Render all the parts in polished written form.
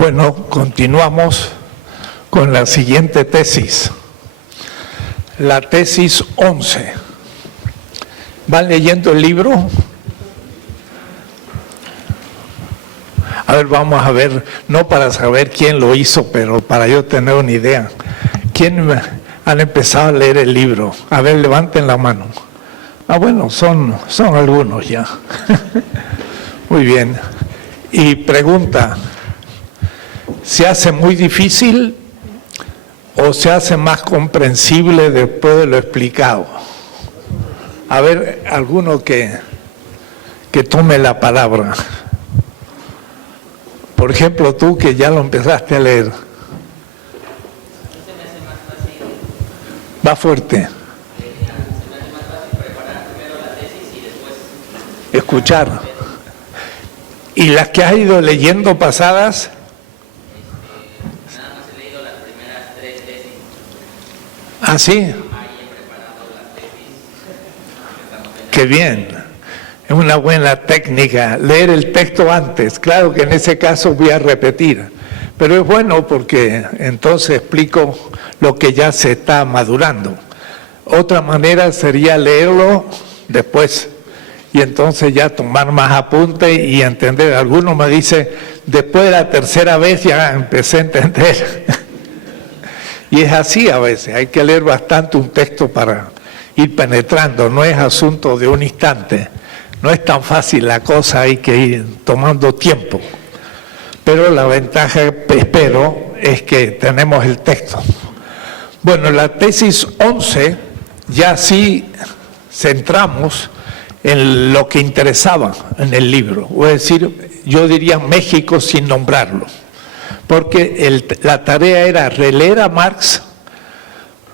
Bueno, continuamos con la siguiente tesis, la tesis 11. ¿Van leyendo el libro? A ver, vamos a ver, no para saber quién lo hizo, pero para yo tener una idea. ¿Quién han empezado a leer el libro? A ver, levanten la mano. Ah, bueno, son algunos ya. Muy bien. Y pregunta, ¿se hace muy difícil o se hace más comprensible después de lo explicado? A ver, alguno que tome la palabra. Por ejemplo, tú que ya lo empezaste a leer. Va fuerte. Escuchar. ¿Y las que has ido leyendo pasadas? Nada más he leído las primeras 3 tesis. ¿Ah, sí? Ahí he preparado las tesis. Qué bien. Es una buena técnica, leer el texto antes. Claro que en ese caso voy a repetir, pero es bueno porque entonces explico lo que ya se está madurando. Otra manera sería leerlo después y entonces ya tomar más apunte y entender. Algunos me dicen, después de la tercera vez ya empecé a entender. Y es así a veces, hay que leer bastante un texto para ir penetrando, no es asunto de un instante. No es tan fácil la cosa, hay que ir tomando tiempo. Pero la ventaja, espero, es que tenemos el texto. Bueno, la tesis 11 ya sí centramos en lo que interesaba en el libro. Es decir, yo diría México sin nombrarlo. Porque la tarea era releer a Marx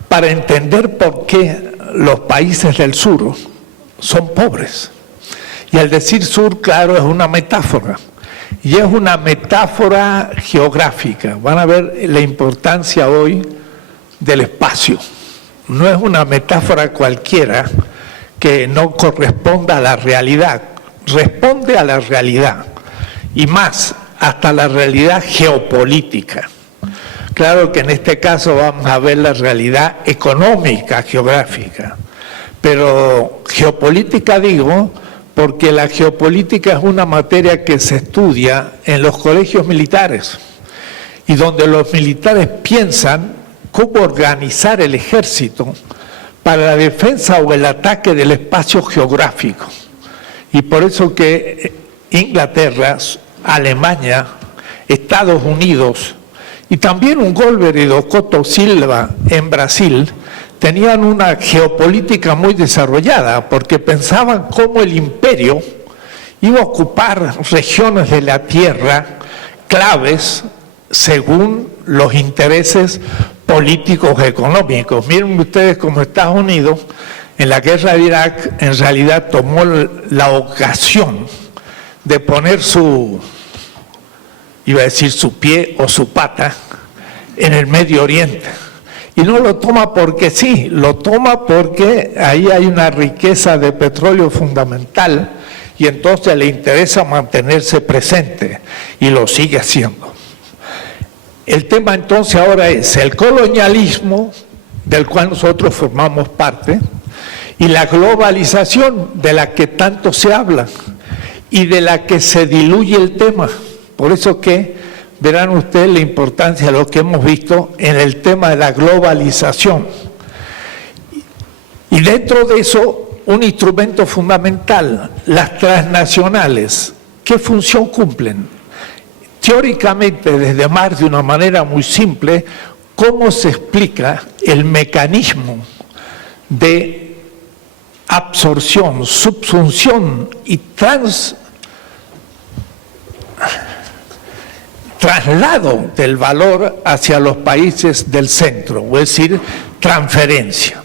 para entender por qué los países del sur son pobres. Y al decir sur, claro, es una metáfora. Y es una metáfora geográfica. Van a ver la importancia hoy del espacio. No es una metáfora cualquiera que no corresponda a la realidad. Responde a la realidad. Y más, hasta la realidad geopolítica. Claro que en este caso vamos a ver la realidad económica, geográfica. Pero geopolítica digo, porque la geopolítica es una materia que se estudia en los colegios militares y donde los militares piensan cómo organizar el ejército para la defensa o el ataque del espacio geográfico. Y por eso que Inglaterra, Alemania, Estados Unidos y también un Golbery Couto Silva en Brasil tenían una geopolítica muy desarrollada porque pensaban cómo el imperio iba a ocupar regiones de la tierra claves según los intereses políticos económicos. Miren ustedes cómo Estados Unidos en la guerra de Irak en realidad tomó la ocasión de poner iba a decir su pie o su pata en el Medio Oriente. Y no lo toma porque sí, lo toma porque ahí hay una riqueza de petróleo fundamental y entonces le interesa mantenerse presente y lo sigue haciendo. El tema entonces ahora es el colonialismo, del cual nosotros formamos parte, y la globalización de la que tanto se habla y de la que se diluye el tema. Por eso que verán ustedes la importancia de lo que hemos visto en el tema de la globalización. Y dentro de eso, un instrumento fundamental, las transnacionales. ¿Qué función cumplen? Teóricamente, desde Marx, de una manera muy simple, ¿cómo se explica el mecanismo de absorción, subsunción y traslado del valor hacia los países del centro, es decir, transferencia?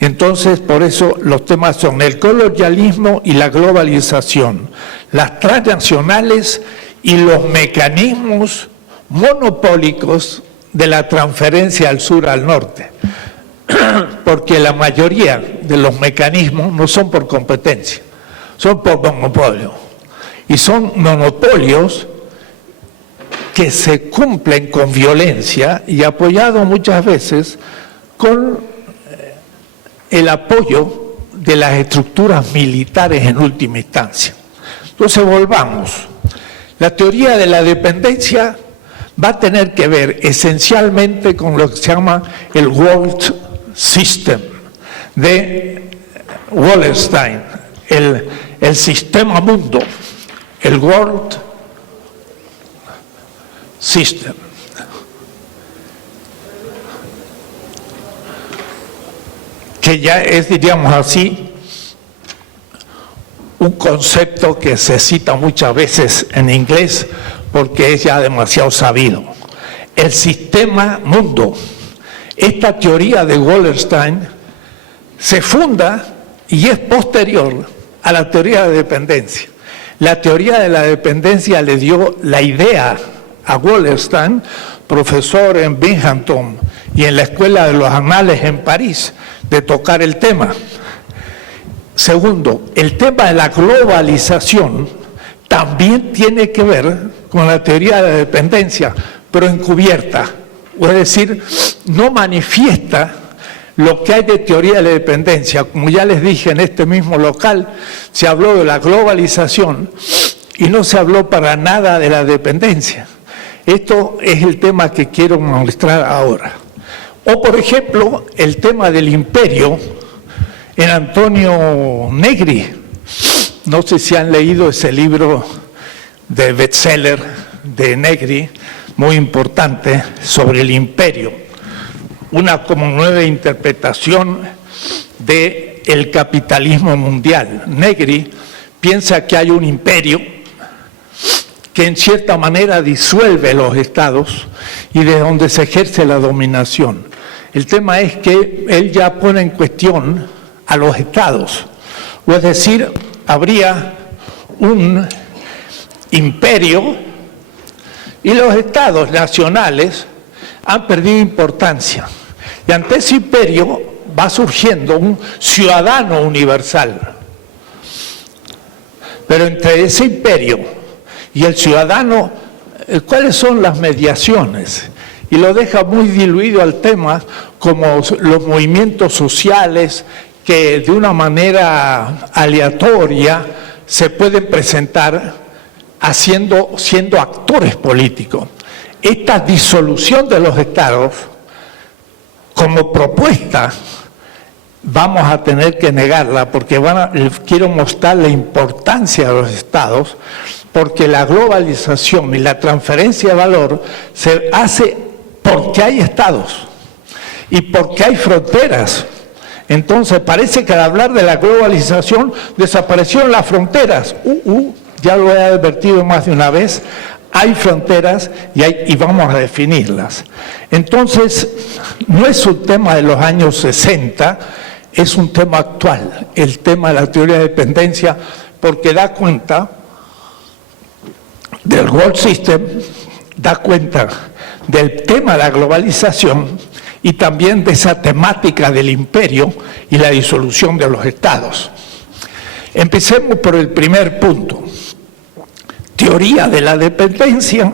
Entonces, por eso los temas son el colonialismo y la globalización, las transnacionales y los mecanismos monopólicos de la transferencia al sur al norte. Porque la mayoría de los mecanismos no son por competencia, son por monopolio. Y son monopolios que se cumplen con violencia y apoyado muchas veces con el apoyo de las estructuras militares en última instancia. Entonces volvamos. La teoría de la dependencia va a tener que ver esencialmente con lo que se llama el World System de Wallerstein, el sistema mundo, el World System. Que ya es, diríamos así, un concepto que se cita muchas veces en inglés porque es ya demasiado sabido. El sistema mundo. Esta teoría de Wallerstein se funda y es posterior a la teoría de dependencia. La teoría de la dependencia le dio la idea a Wallerstein, profesor en Binghamton y en la Escuela de los Anales en París, de tocar el tema. Segundo, el tema de la globalización también tiene que ver con la teoría de la dependencia, pero encubierta, es decir, no manifiesta lo que hay de teoría de la dependencia. Como ya les dije, en este mismo local se habló de la globalización y no se habló para nada de la dependencia. Esto es el tema que quiero mostrar ahora. O, por ejemplo, el tema del imperio en Antonio Negri. No sé si han leído ese libro de bestseller de Negri, muy importante, sobre el imperio. Una como nueva interpretación del capitalismo mundial. Negri piensa que hay un imperio que en cierta manera disuelve los estados y de donde se ejerce la dominación. El tema es que él ya pone en cuestión a los estados, o es decir, habría un imperio y los estados nacionales han perdido importancia. Y ante ese imperio va surgiendo un ciudadano universal. Pero entre ese imperio y el ciudadano, ¿cuáles son las mediaciones? Y lo deja muy diluido al tema, como los movimientos sociales que de una manera aleatoria se pueden presentar siendo actores políticos. Esta disolución de los estados, como propuesta, vamos a tener que negarla porque quiero mostrar la importancia de los estados, porque la globalización y la transferencia de valor se hace porque hay estados y porque hay fronteras. Entonces parece que al hablar de la globalización desaparecieron las fronteras. Ya lo he advertido más de una vez, hay fronteras y vamos a definirlas. Entonces, no es un tema de los años 60, es un tema actual, el tema de la teoría de dependencia, porque da cuenta del World System, da cuenta del tema de la globalización y también de esa temática del imperio y la disolución de los estados. Empecemos por el primer punto. Teoría de la dependencia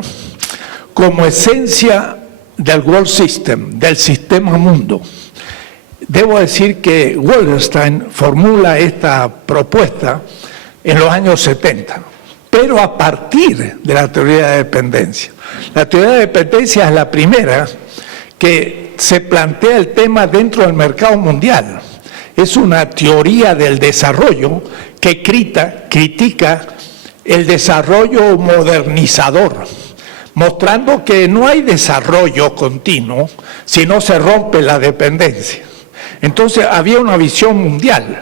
como esencia del World System, del sistema mundo. Debo decir que Wallerstein formula esta propuesta en los años 70, pero a partir de la teoría de dependencia. La teoría de dependencia es la primera que se plantea el tema dentro del mercado mundial. Es una teoría del desarrollo que critica el desarrollo modernizador, mostrando que no hay desarrollo continuo si no se rompe la dependencia. Entonces había una visión mundial,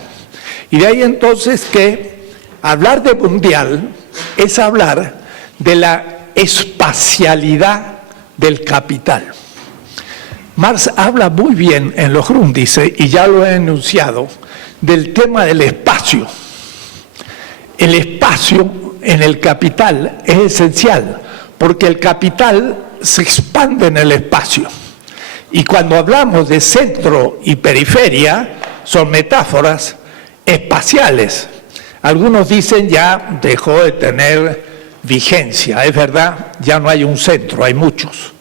y de ahí entonces que hablar de mundial es hablar de la espacialidad del capital. Marx habla muy bien en los Grundrisse, y ya lo he enunciado, del tema del espacio. El espacio en el capital es esencial, porque el capital se expande en el espacio. Y cuando hablamos de centro y periferia, son metáforas espaciales. Algunos dicen ya dejó de tener vigencia. Es verdad, ya no hay un centro, hay muchos.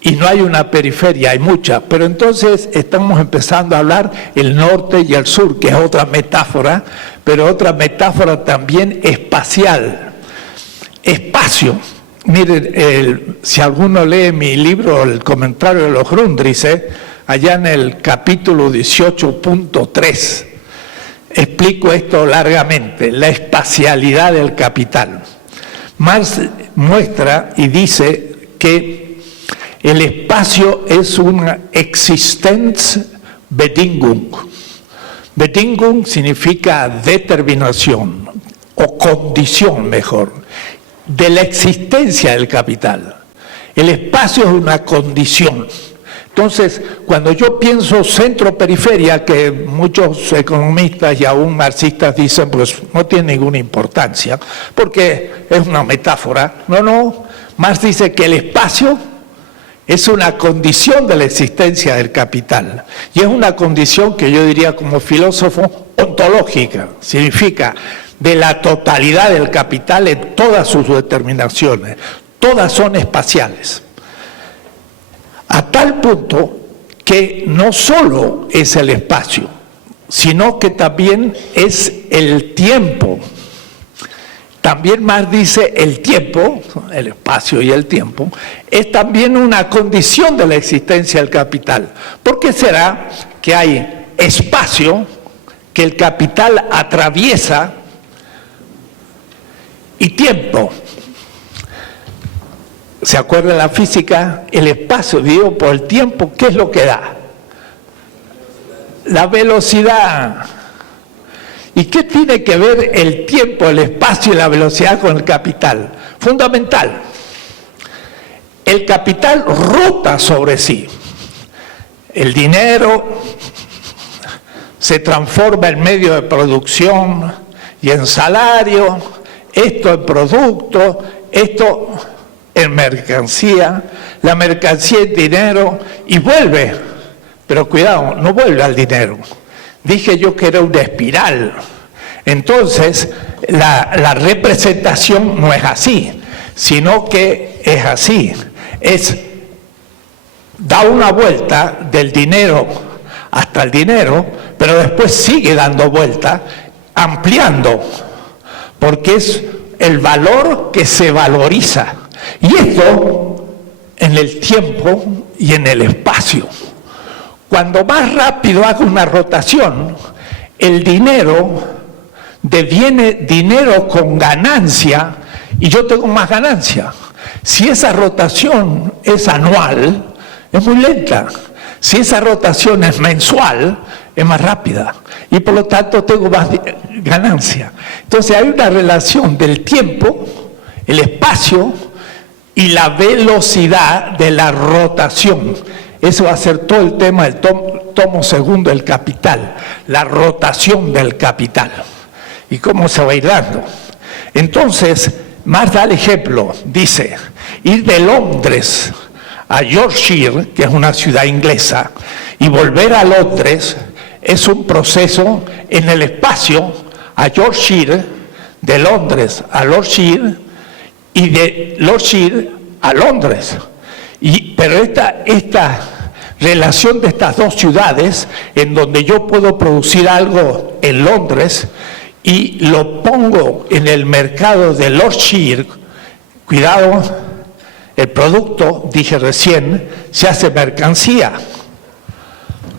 Y no hay una periferia, hay muchas. Pero entonces estamos empezando a hablar el norte y el sur, que es otra metáfora, pero otra metáfora también espacial. Espacio. Miren, si alguno lee mi libro, el comentario de los Grundrisse, allá en el capítulo 18.3, explico esto largamente, la espacialidad del capital. Marx muestra y dice que el espacio es una Existenzbedingung. Bedingung significa determinación o condición, mejor, de la existencia del capital. El espacio es una condición. Entonces, cuando yo pienso centro-periferia, que muchos economistas y aún marxistas dicen, pues no tiene ninguna importancia, porque es una metáfora. No, Marx dice que el espacio es una condición de la existencia del capital. Y es una condición que yo diría como filósofo ontológica, significa de la totalidad del capital en todas sus determinaciones. Todas son espaciales. A tal punto que no solo es el espacio, sino que también es el tiempo. También Marx dice el tiempo, el espacio y el tiempo, es también una condición de la existencia del capital. ¿Por qué será que hay espacio que el capital atraviesa y tiempo? ¿Se acuerda de la física? El espacio dividido por el tiempo, ¿qué es lo que da? La velocidad. ¿Y qué tiene que ver el tiempo, el espacio y la velocidad con el capital? Fundamental. El capital rota sobre sí. El dinero se transforma en medio de producción y en salario, esto en producto, esto en mercancía, la mercancía en dinero y vuelve. Pero cuidado, no vuelve al dinero. Dije yo que era una espiral. Entonces, la representación no es así, sino que es así. Da una vuelta del dinero hasta el dinero, pero después sigue dando vuelta, ampliando, porque es el valor que se valoriza. Y esto en el tiempo y en el espacio. Cuando más rápido hago una rotación, el dinero deviene dinero con ganancia y yo tengo más ganancia. Si esa rotación es anual, es muy lenta. Si esa rotación es mensual, es más rápida. Y por lo tanto tengo más ganancia. Entonces hay una relación del tiempo, el espacio y la velocidad de la rotación. Eso va a ser todo el tema del tomo segundo del Capital, la rotación del capital y cómo se va a ir dando. Entonces, Marx da el ejemplo, dice, ir de Londres a Yorkshire, que es una ciudad inglesa, y volver a Londres es un proceso en el espacio a Yorkshire, de Londres a Yorkshire y de Yorkshire a Londres. Pero esta relación de estas dos ciudades, en donde yo puedo producir algo en Londres y lo pongo en el mercado de Yorkshire, cuidado, el producto, dije recién, se hace mercancía.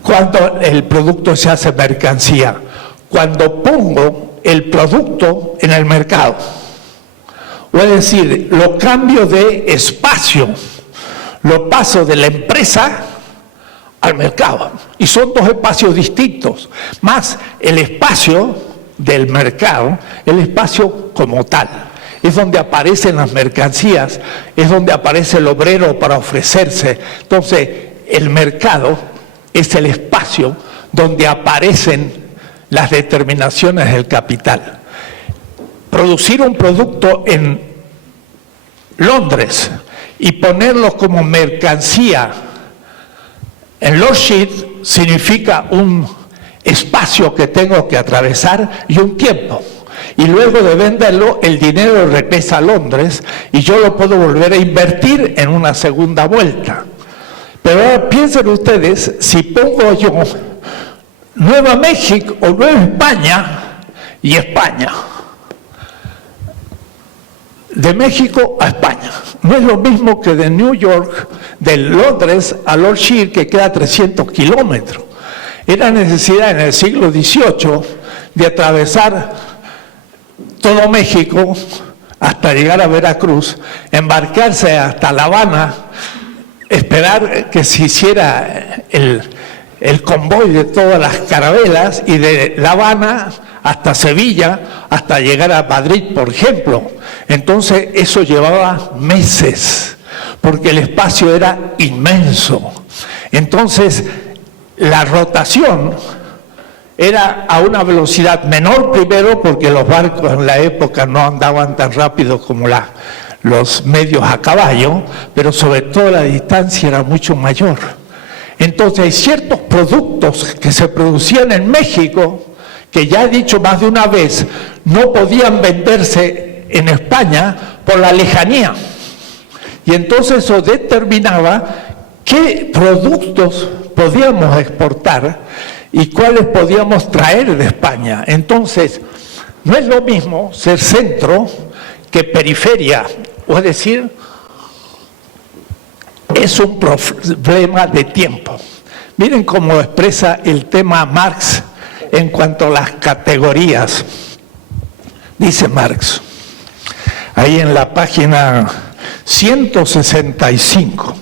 ¿Cuándo el producto se hace mercancía? Cuando pongo el producto en el mercado. O es decir, lo cambio de espacio, lo paso de la empresa al mercado. Y son dos espacios distintos. Más el espacio del mercado, el espacio como tal. Es donde aparecen las mercancías, es donde aparece el obrero para ofrecerse. Entonces, el mercado es el espacio donde aparecen las determinaciones del capital. Producir un producto en Londres y ponerlo como mercancía en Yorkshire significa un espacio que tengo que atravesar y un tiempo. y luego de venderlo el dinero regresa a Londres y yo lo puedo volver a invertir en una segunda vuelta. Pero ahora piensen ustedes, si pongo yo Nueva México o Nueva España y España, de México a España, no es lo mismo que de New York, de Londres a Lord Shire, que queda 300 kilómetros. Era necesidad en el siglo XVIII de atravesar todo México hasta llegar a Veracruz, embarcarse hasta La Habana, esperar que se hiciera el convoy de todas las carabelas y de La Habana hasta Sevilla, hasta llegar a Madrid, por ejemplo. Entonces eso llevaba meses, porque el espacio era inmenso. Entonces la rotación era a una velocidad menor primero, porque los barcos en la época no andaban tan rápido como los medios a caballo, pero sobre todo la distancia era mucho mayor. Entonces hay ciertos productos que se producían en México, que ya he dicho más de una vez, no podían venderse en España por la lejanía. Y entonces eso determinaba qué productos podíamos exportar y cuáles podíamos traer de España. Entonces, no es lo mismo ser centro que periferia, o es decir, es un problema de tiempo. Miren cómo expresa el tema Marx en cuanto a las categorías. Dice Marx, ahí en la página 165,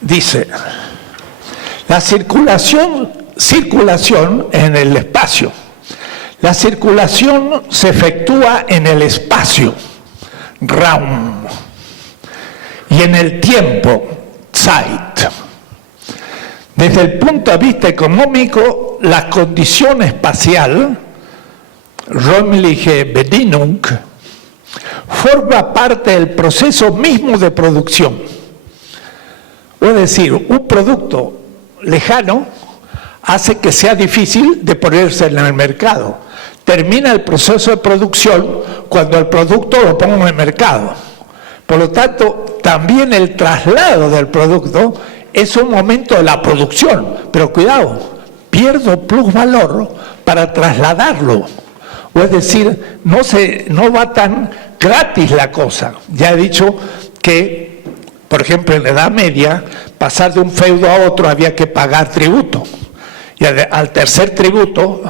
dice, la circulación en el espacio. La circulación se efectúa en el espacio, Raum, y en el tiempo, Zeit. Desde el punto de vista económico, la condición espacial, räumliche Bedienung, forma parte del proceso mismo de producción. Es decir, un producto lejano hace que sea difícil de ponerse en el mercado. Termina el proceso de producción cuando el producto lo pongo en el mercado. Por lo tanto, también el traslado del producto es un momento de la producción, pero cuidado, pierdo plusvalor para trasladarlo. O es decir, no va tan gratis la cosa. Ya he dicho que, por ejemplo, en la Edad Media, pasar de un feudo a otro había que pagar tributo. Y al tercer tributo,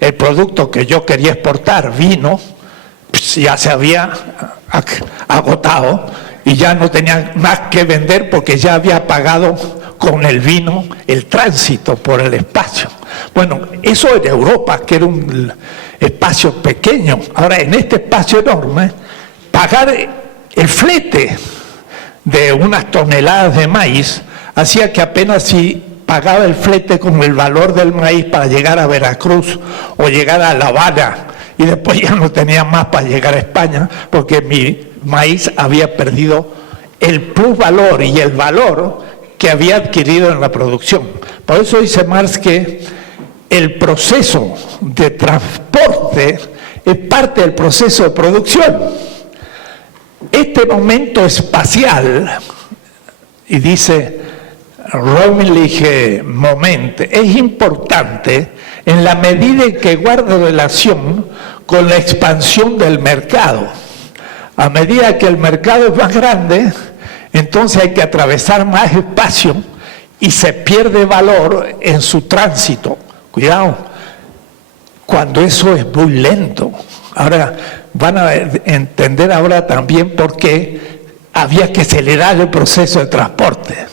el producto que yo quería exportar, vino, pues ya se había agotado y ya no tenía más que vender porque ya había pagado con el vino el tránsito por el espacio. Bueno, eso en Europa, que era un espacio pequeño. Ahora, en este espacio enorme, pagar el flete de unas toneladas de maíz hacía que apenas si pagaba el flete con el valor del maíz para llegar a Veracruz o llegar a La Habana, y después ya no tenía más para llegar a España porque mi maíz había perdido el plusvalor y el valor que había adquirido en la producción. Por eso dice Marx que el proceso de transporte es parte del proceso de producción. Este momento espacial, y dice räumliche Moment, es importante en la medida en que guarda relación con la expansión del mercado. A medida que el mercado es más grande, entonces hay que atravesar más espacio y se pierde valor en su tránsito. Cuidado, cuando eso es muy lento. Ahora van a entender ahora también por qué había que acelerar el proceso de transporte.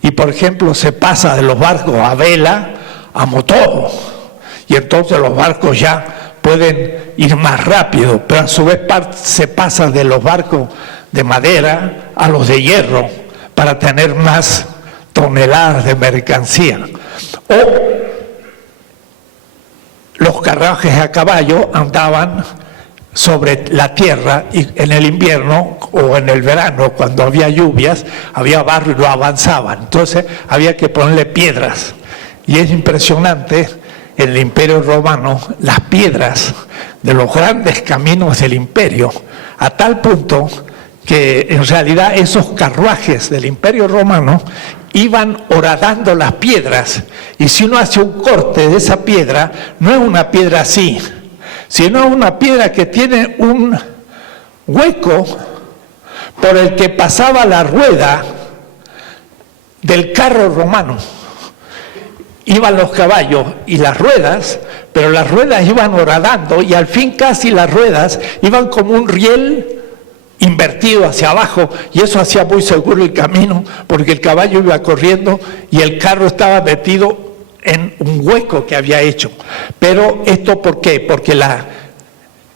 Y por ejemplo se pasa de los barcos a vela a motor, y entonces los barcos ya pueden ir más rápido, pero a su vez se pasa de los barcos de madera a los de hierro para tener más toneladas de mercancía. O los carruajes a caballo andaban sobre la tierra y en el invierno o en el verano, cuando había lluvias, había barro y no avanzaban. Entonces había que ponerle piedras. Y es impresionante en el Imperio Romano las piedras de los grandes caminos del imperio, a tal punto que en realidad esos carruajes del Imperio Romano iban horadando las piedras, y si uno hace un corte de esa piedra, no es una piedra así, sino una piedra que tiene un hueco por el que pasaba la rueda del carro romano. Iban los caballos y las ruedas, pero las ruedas iban horadando, y al fin casi las ruedas iban como un riel invertido hacia abajo, y eso hacía muy seguro el camino, porque el caballo iba corriendo y el carro estaba metido en un hueco que había hecho. Pero esto, ¿por qué? Porque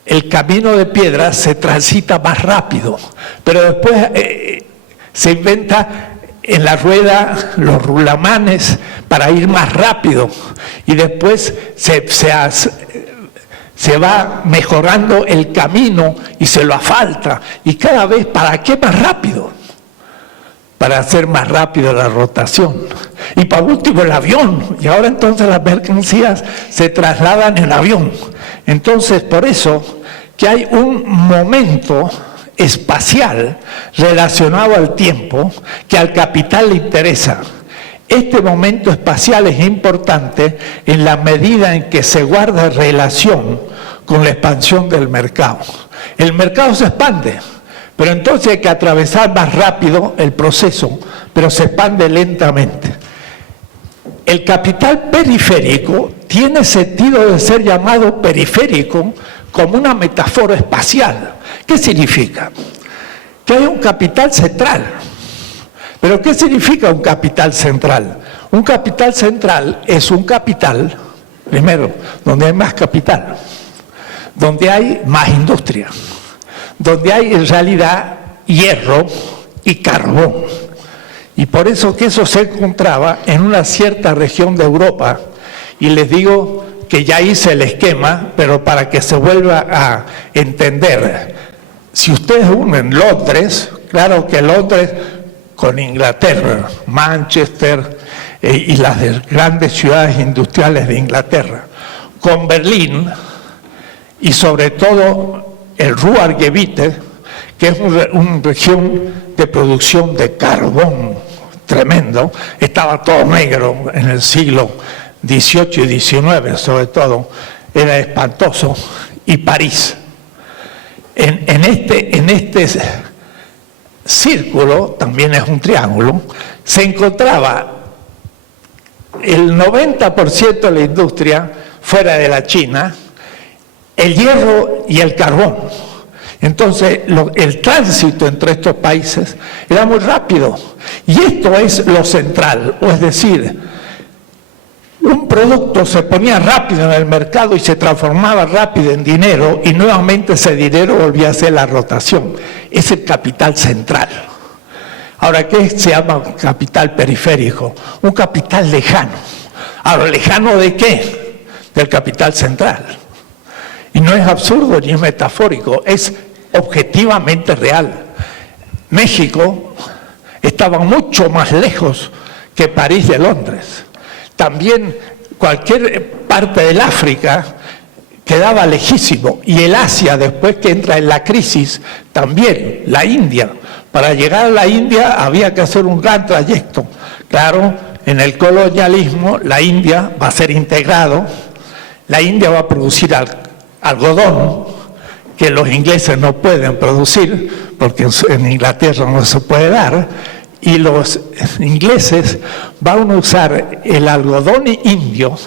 el camino de piedra se transita más rápido, pero después se inventa en la rueda los rulamanes para ir más rápido, y después se va mejorando el camino y se lo asfalta, y cada vez, ¿para qué más rápido? Para hacer más rápido la rotación. Y para último el avión, y ahora entonces las mercancías se trasladan en avión. Entonces, por eso que hay un momento espacial relacionado al tiempo que al capital le interesa. Este momento espacial es importante en la medida en que se guarda relación con la expansión del mercado. El mercado se expande, pero entonces hay que atravesar más rápido el proceso, pero se expande lentamente. El capital periférico tiene sentido de ser llamado periférico como una metáfora espacial. ¿Qué significa? Que hay un capital central. ¿Pero qué significa un capital central? Un capital central es un capital, primero, donde hay más capital, donde hay más industria, donde hay en realidad hierro y carbón. Y por eso que eso se encontraba en una cierta región de Europa, y les digo que ya hice el esquema, pero para que se vuelva a entender, si ustedes unen Londres, claro que Londres con Inglaterra, Manchester y las grandes ciudades industriales de Inglaterra, con Berlín y sobre todo el Ruhrgebiet, que es una región de producción de carbón tremendo, estaba todo negro en el siglo XVIII y XIX, sobre todo, era espantoso, y París. En este círculo, también es un triángulo, se encontraba el 90% de la industria fuera de la China, el hierro y el carbón. Entonces, el tránsito entre estos países era muy rápido. Y esto es lo central, o es decir, un producto se ponía rápido en el mercado y se transformaba rápido en dinero, y nuevamente ese dinero volvía a ser la rotación. Es el capital central. Ahora, ¿qué se llama capital periférico? Un capital lejano. Ahora, ¿lejano de qué? Del capital central. Y no es absurdo ni es metafórico, es objetivamente real. México estaba mucho más lejos que París de Londres. También cualquier parte del África quedaba lejísimo, y el Asia, después que entra en la crisis, también, la India. Para llegar a la India había que hacer un gran trayecto. Claro, en el colonialismo la India va a ser integrado, la India va a producir algodón, que los ingleses no pueden producir, porque en Inglaterra no se puede dar, y los ingleses van a usar el algodón indio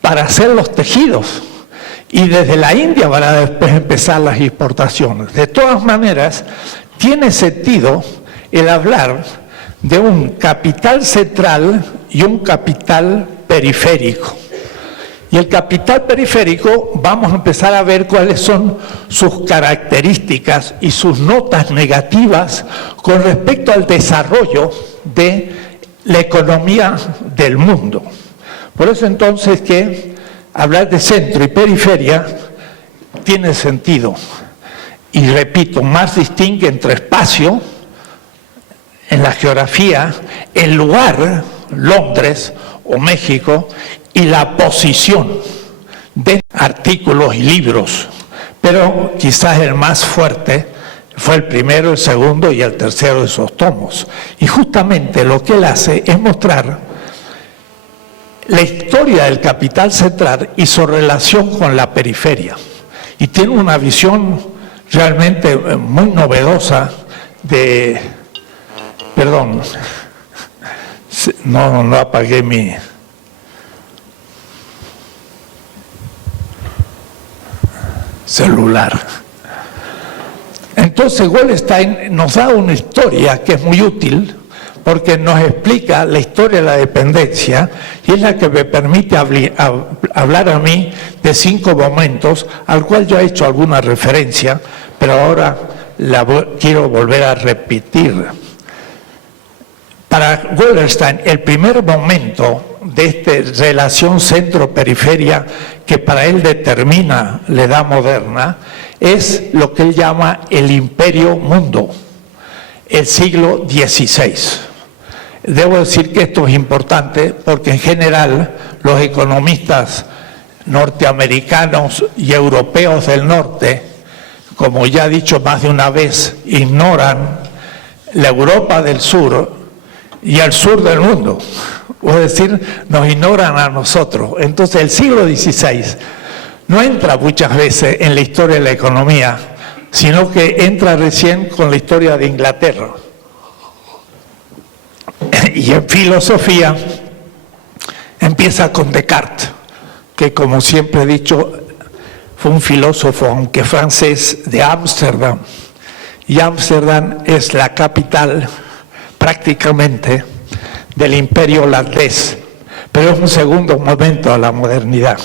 para hacer los tejidos, y desde la India van a después empezar las exportaciones. De todas maneras, tiene sentido el hablar de un capital central y un capital periférico. Y el capital periférico, vamos a empezar a ver cuáles son sus características y sus notas negativas con respecto al desarrollo de la economía del mundo. Por eso entonces que hablar de centro y periferia tiene sentido. Y repito, Marx distingue entre espacio, en la geografía, el lugar, Londres o México, y la posición de artículos y libros, pero quizás el más fuerte fue el primero, el segundo y el tercero de esos tomos. Y justamente lo que él hace es mostrar la historia del capital central y su relación con la periferia. Y tiene una visión realmente muy novedosa de... Perdón, no apagué mi... celular. Entonces Wallerstein nos da una historia que es muy útil porque nos explica la historia de la dependencia y es la que me permite hablar a mí de 5 momentos al cual yo he hecho alguna referencia, pero ahora quiero volver a repetir. Para Wallerstein, el primer momento de esta relación centro-periferia que para él determina la edad moderna es lo que él llama el imperio mundo, el siglo XVI. Debo decir que esto es importante porque en general los economistas norteamericanos y europeos del norte, como ya he dicho más de una vez, ignoran la Europa del sur y el sur del mundo, es decir, nos ignoran a nosotros. Entonces el siglo XVI no entra muchas veces en la historia de la economía, sino que entra recién con la historia de Inglaterra. Y en filosofía empieza con Descartes, que como siempre he dicho, fue un filósofo, aunque francés, de Ámsterdam. Y Ámsterdam es la capital prácticamente del imperio holandés, pero es un segundo momento a la modernidad.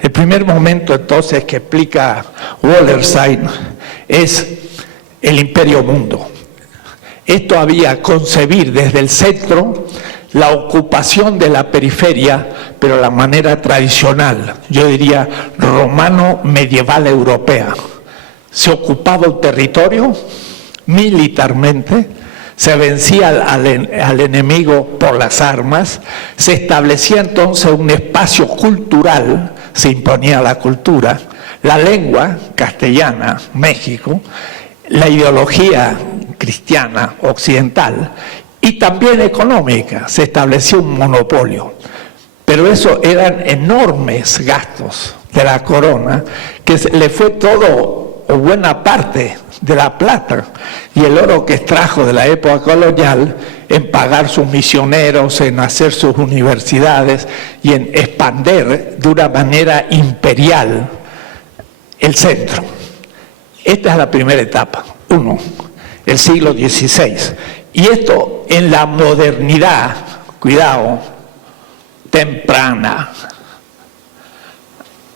El primer momento entonces que explica Wallerstein es el imperio mundo. Esto había concebir desde el centro la ocupación de la periferia, pero la manera tradicional, yo diría romano medieval europea. Se ocupaba un territorio militarmente, se vencía al enemigo por las armas, se establecía entonces un espacio cultural, se imponía la cultura, la lengua castellana, México, la ideología cristiana occidental y también económica, se estableció un monopolio. Pero eso eran enormes gastos de la corona, que le fue todo o buena parte de la plata y el oro que extrajo de la época colonial en pagar sus misioneros, en hacer sus universidades y en expandir de una manera imperial el centro. Esta es la primera etapa, el siglo XVI. Y esto en la modernidad, cuidado, temprana.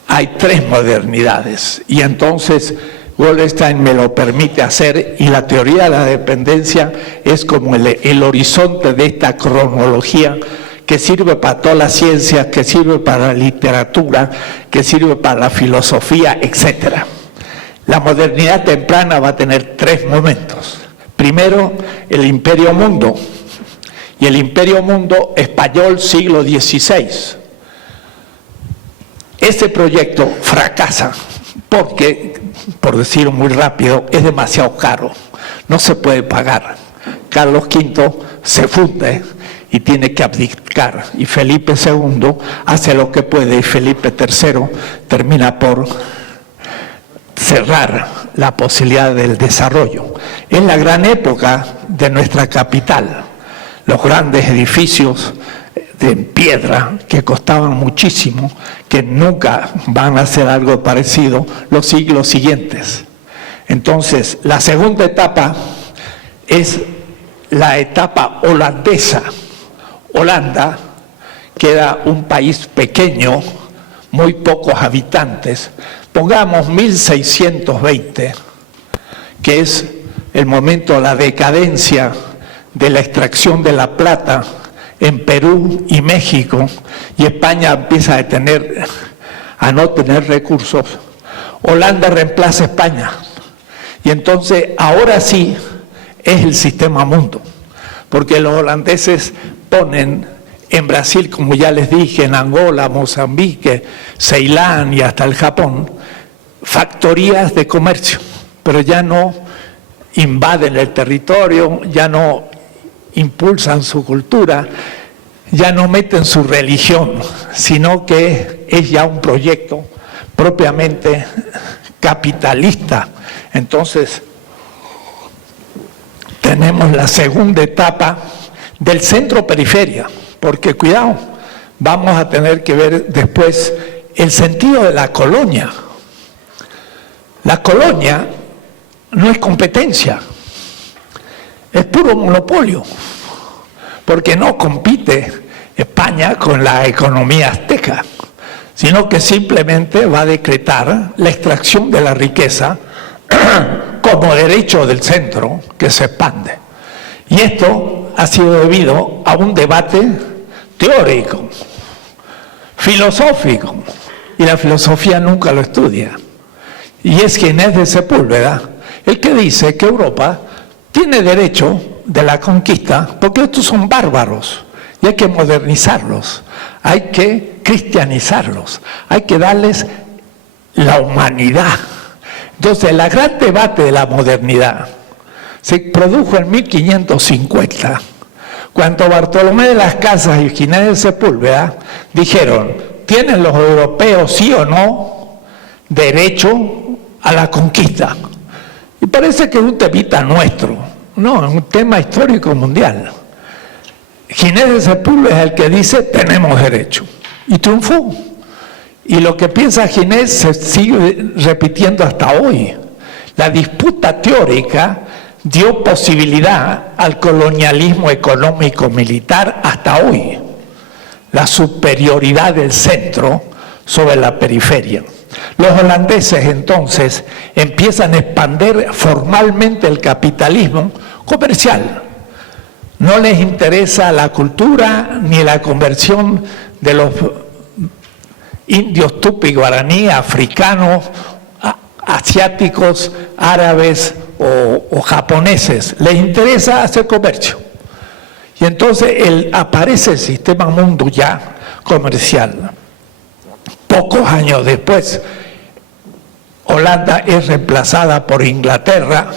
Hay 3 modernidades y entonces Wallerstein me lo permite hacer y la teoría de la dependencia es como el horizonte de esta cronología que sirve para todas las ciencias, que sirve para la literatura, que sirve para la filosofía, etc. La modernidad temprana va a tener 3 momentos. Primero, el imperio mundo, y el imperio mundo español siglo XVI. Ese proyecto fracasa porque, por decirlo muy rápido, es demasiado caro, no se puede pagar. Carlos V se funde y tiene que abdicar, y Felipe II hace lo que puede, y Felipe III termina por cerrar la posibilidad del desarrollo. Es la gran época de nuestra capital, los grandes edificios de piedra que costaban muchísimo, que nunca van a hacer algo parecido los siglos siguientes. Entonces, la segunda etapa es la etapa holandesa. Holanda, que era un país pequeño, muy pocos habitantes, pongamos 1620, que es el momento de la decadencia de la extracción de la plata en Perú y México, y España empieza a no tener recursos. Holanda reemplaza a España, y entonces ahora sí es el sistema mundo, porque los holandeses ponen en Brasil, como ya les dije, en Angola, Mozambique, Ceilán y hasta el Japón, factorías de comercio, pero ya no invaden el territorio, ya no impulsan su cultura, ya no meten su religión, sino que es ya un proyecto propiamente capitalista. Entonces, tenemos la segunda etapa del centro-periferia, porque cuidado, vamos a tener que ver después el sentido de la colonia. La colonia no es competencia, es puro monopolio, porque no compite España con la economía azteca, sino que simplemente va a decretar la extracción de la riqueza como derecho del centro que se expande. Y esto ha sido debido a un debate teórico, filosófico, y la filosofía nunca lo estudia. Y es Ginés de Sepúlveda el que dice que Europa tiene derecho de la conquista, porque estos son bárbaros, y hay que modernizarlos, hay que cristianizarlos, hay que darles la humanidad. Entonces, el gran debate de la modernidad se produjo en 1550, cuando Bartolomé de las Casas y Ginés de Sepúlveda dijeron: ¿tienen los europeos, sí o no, derecho a la conquista? Y parece que es un temita nuestro, no, es un tema histórico mundial. Ginés de Sepúlveda es el que dice: tenemos derecho, y triunfó. Y lo que piensa Ginés se sigue repitiendo hasta hoy. La disputa teórica dio posibilidad al colonialismo económico-militar hasta hoy, la superioridad del centro sobre la periferia. Los holandeses entonces empiezan a expandir formalmente el capitalismo comercial. No les interesa la cultura ni la conversión de los indios tupi guaraní, africanos, asiáticos, árabes o japoneses. Les interesa hacer comercio. Y entonces aparece el sistema mundo ya comercial. Pocos años después, Holanda es reemplazada por Inglaterra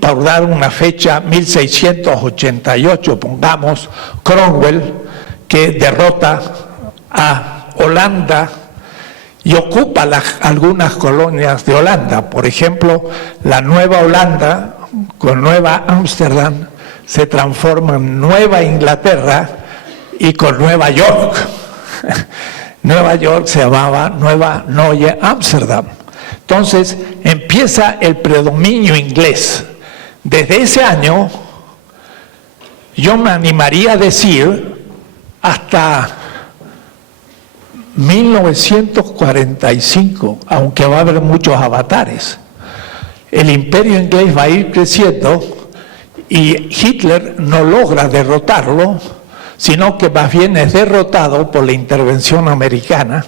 por dar una fecha, 1688, pongamos, Cromwell, que derrota a Holanda y ocupa algunas colonias de Holanda. Por ejemplo, la Nueva Holanda, con Nueva Ámsterdam, se transforma en Nueva Inglaterra, y con Nueva York. Nueva York se llamaba Nueva Neue Ámsterdam. Entonces empieza el predominio inglés. Desde ese año, yo me animaría a decir, hasta 1945, aunque va a haber muchos avatares, el imperio inglés va a ir creciendo y Hitler no logra derrotarlo, sino que más bien es derrotado por la intervención americana,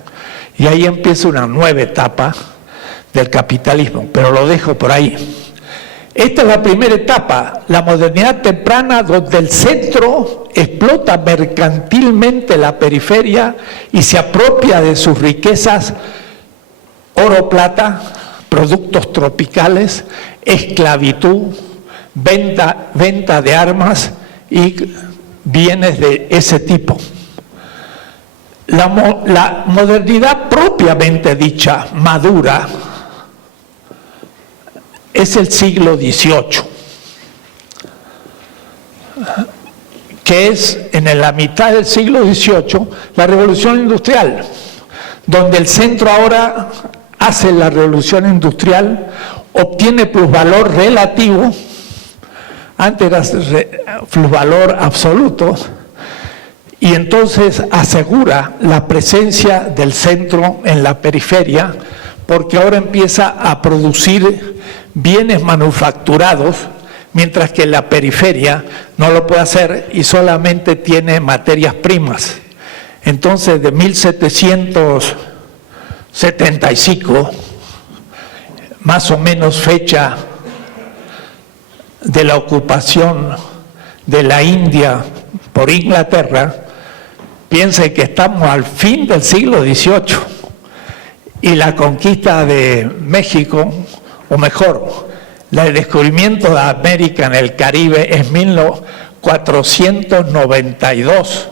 y ahí empieza una nueva etapa del capitalismo, pero lo dejo por ahí. Esta es la primera etapa, la modernidad temprana, donde el centro explota mercantilmente la periferia y se apropia de sus riquezas: oro, plata, productos tropicales, esclavitud, venta de armas y bienes de ese tipo. La modernidad propiamente dicha, madura, es el siglo XVIII, que es en la mitad del siglo XVIII la revolución industrial, donde el centro ahora hace la revolución industrial, obtiene plusvalor relativo, antes era plusvalor absoluto, y entonces asegura la presencia del centro en la periferia, porque ahora empieza a producir bienes manufacturados, mientras que la periferia no lo puede hacer y solamente tiene materias primas. Entonces, de 1775, más o menos fecha de la ocupación de la India por Inglaterra, piense que estamos al fin del siglo XVIII y la conquista de México, o mejor, el descubrimiento de América en el Caribe es 1492.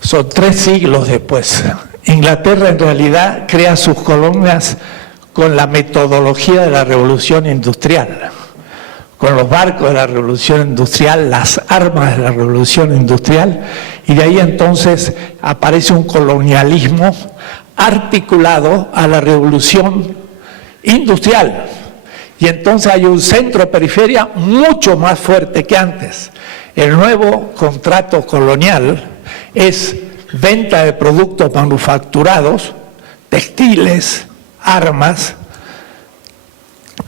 Son 3 siglos después. Inglaterra en realidad crea sus colonias con la metodología de la Revolución Industrial, con los barcos de la Revolución Industrial, las armas de la Revolución Industrial, y de ahí entonces aparece un colonialismo articulado a la Revolución Industrial. Y entonces hay un centro-periferia mucho más fuerte que antes. El nuevo contrato colonial es venta de productos manufacturados, textiles, armas,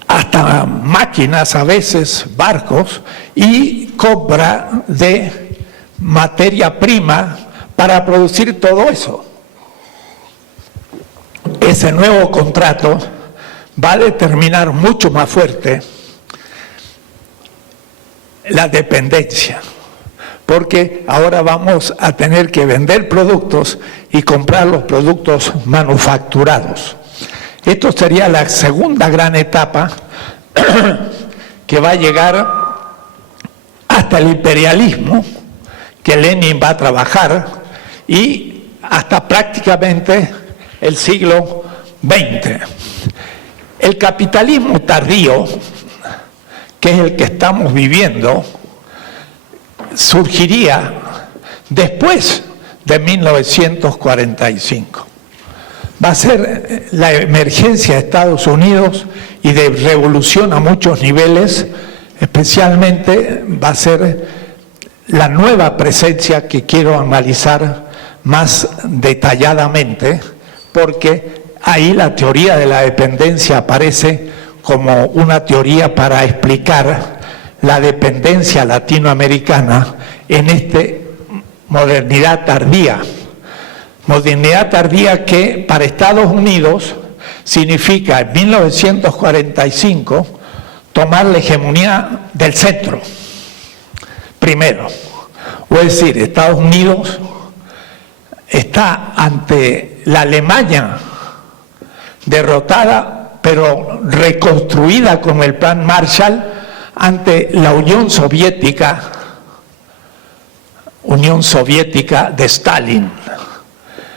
hasta máquinas a veces, barcos, y compra de materia prima para producir todo eso. Ese nuevo contrato va a determinar mucho más fuerte la dependencia, porque ahora vamos a tener que vender productos y comprar los productos manufacturados. Esto sería la segunda gran etapa que va a llegar hasta el imperialismo, que Lenin va a trabajar, y hasta prácticamente el siglo XX. El capitalismo tardío, que es el que estamos viviendo, surgiría después de 1945. Va a ser la emergencia de Estados Unidos y de revolución a muchos niveles, especialmente va a ser la nueva presencia que quiero analizar más detalladamente, porque ahí la teoría de la dependencia aparece como una teoría para explicar la dependencia latinoamericana en esta modernidad tardía. Modernidad tardía que para Estados Unidos significa en 1945 tomar la hegemonía del centro, primero. O es decir, Estados Unidos está ante la Alemania derrotada, pero reconstruida con el Plan Marshall, ante la Unión Soviética de Stalin.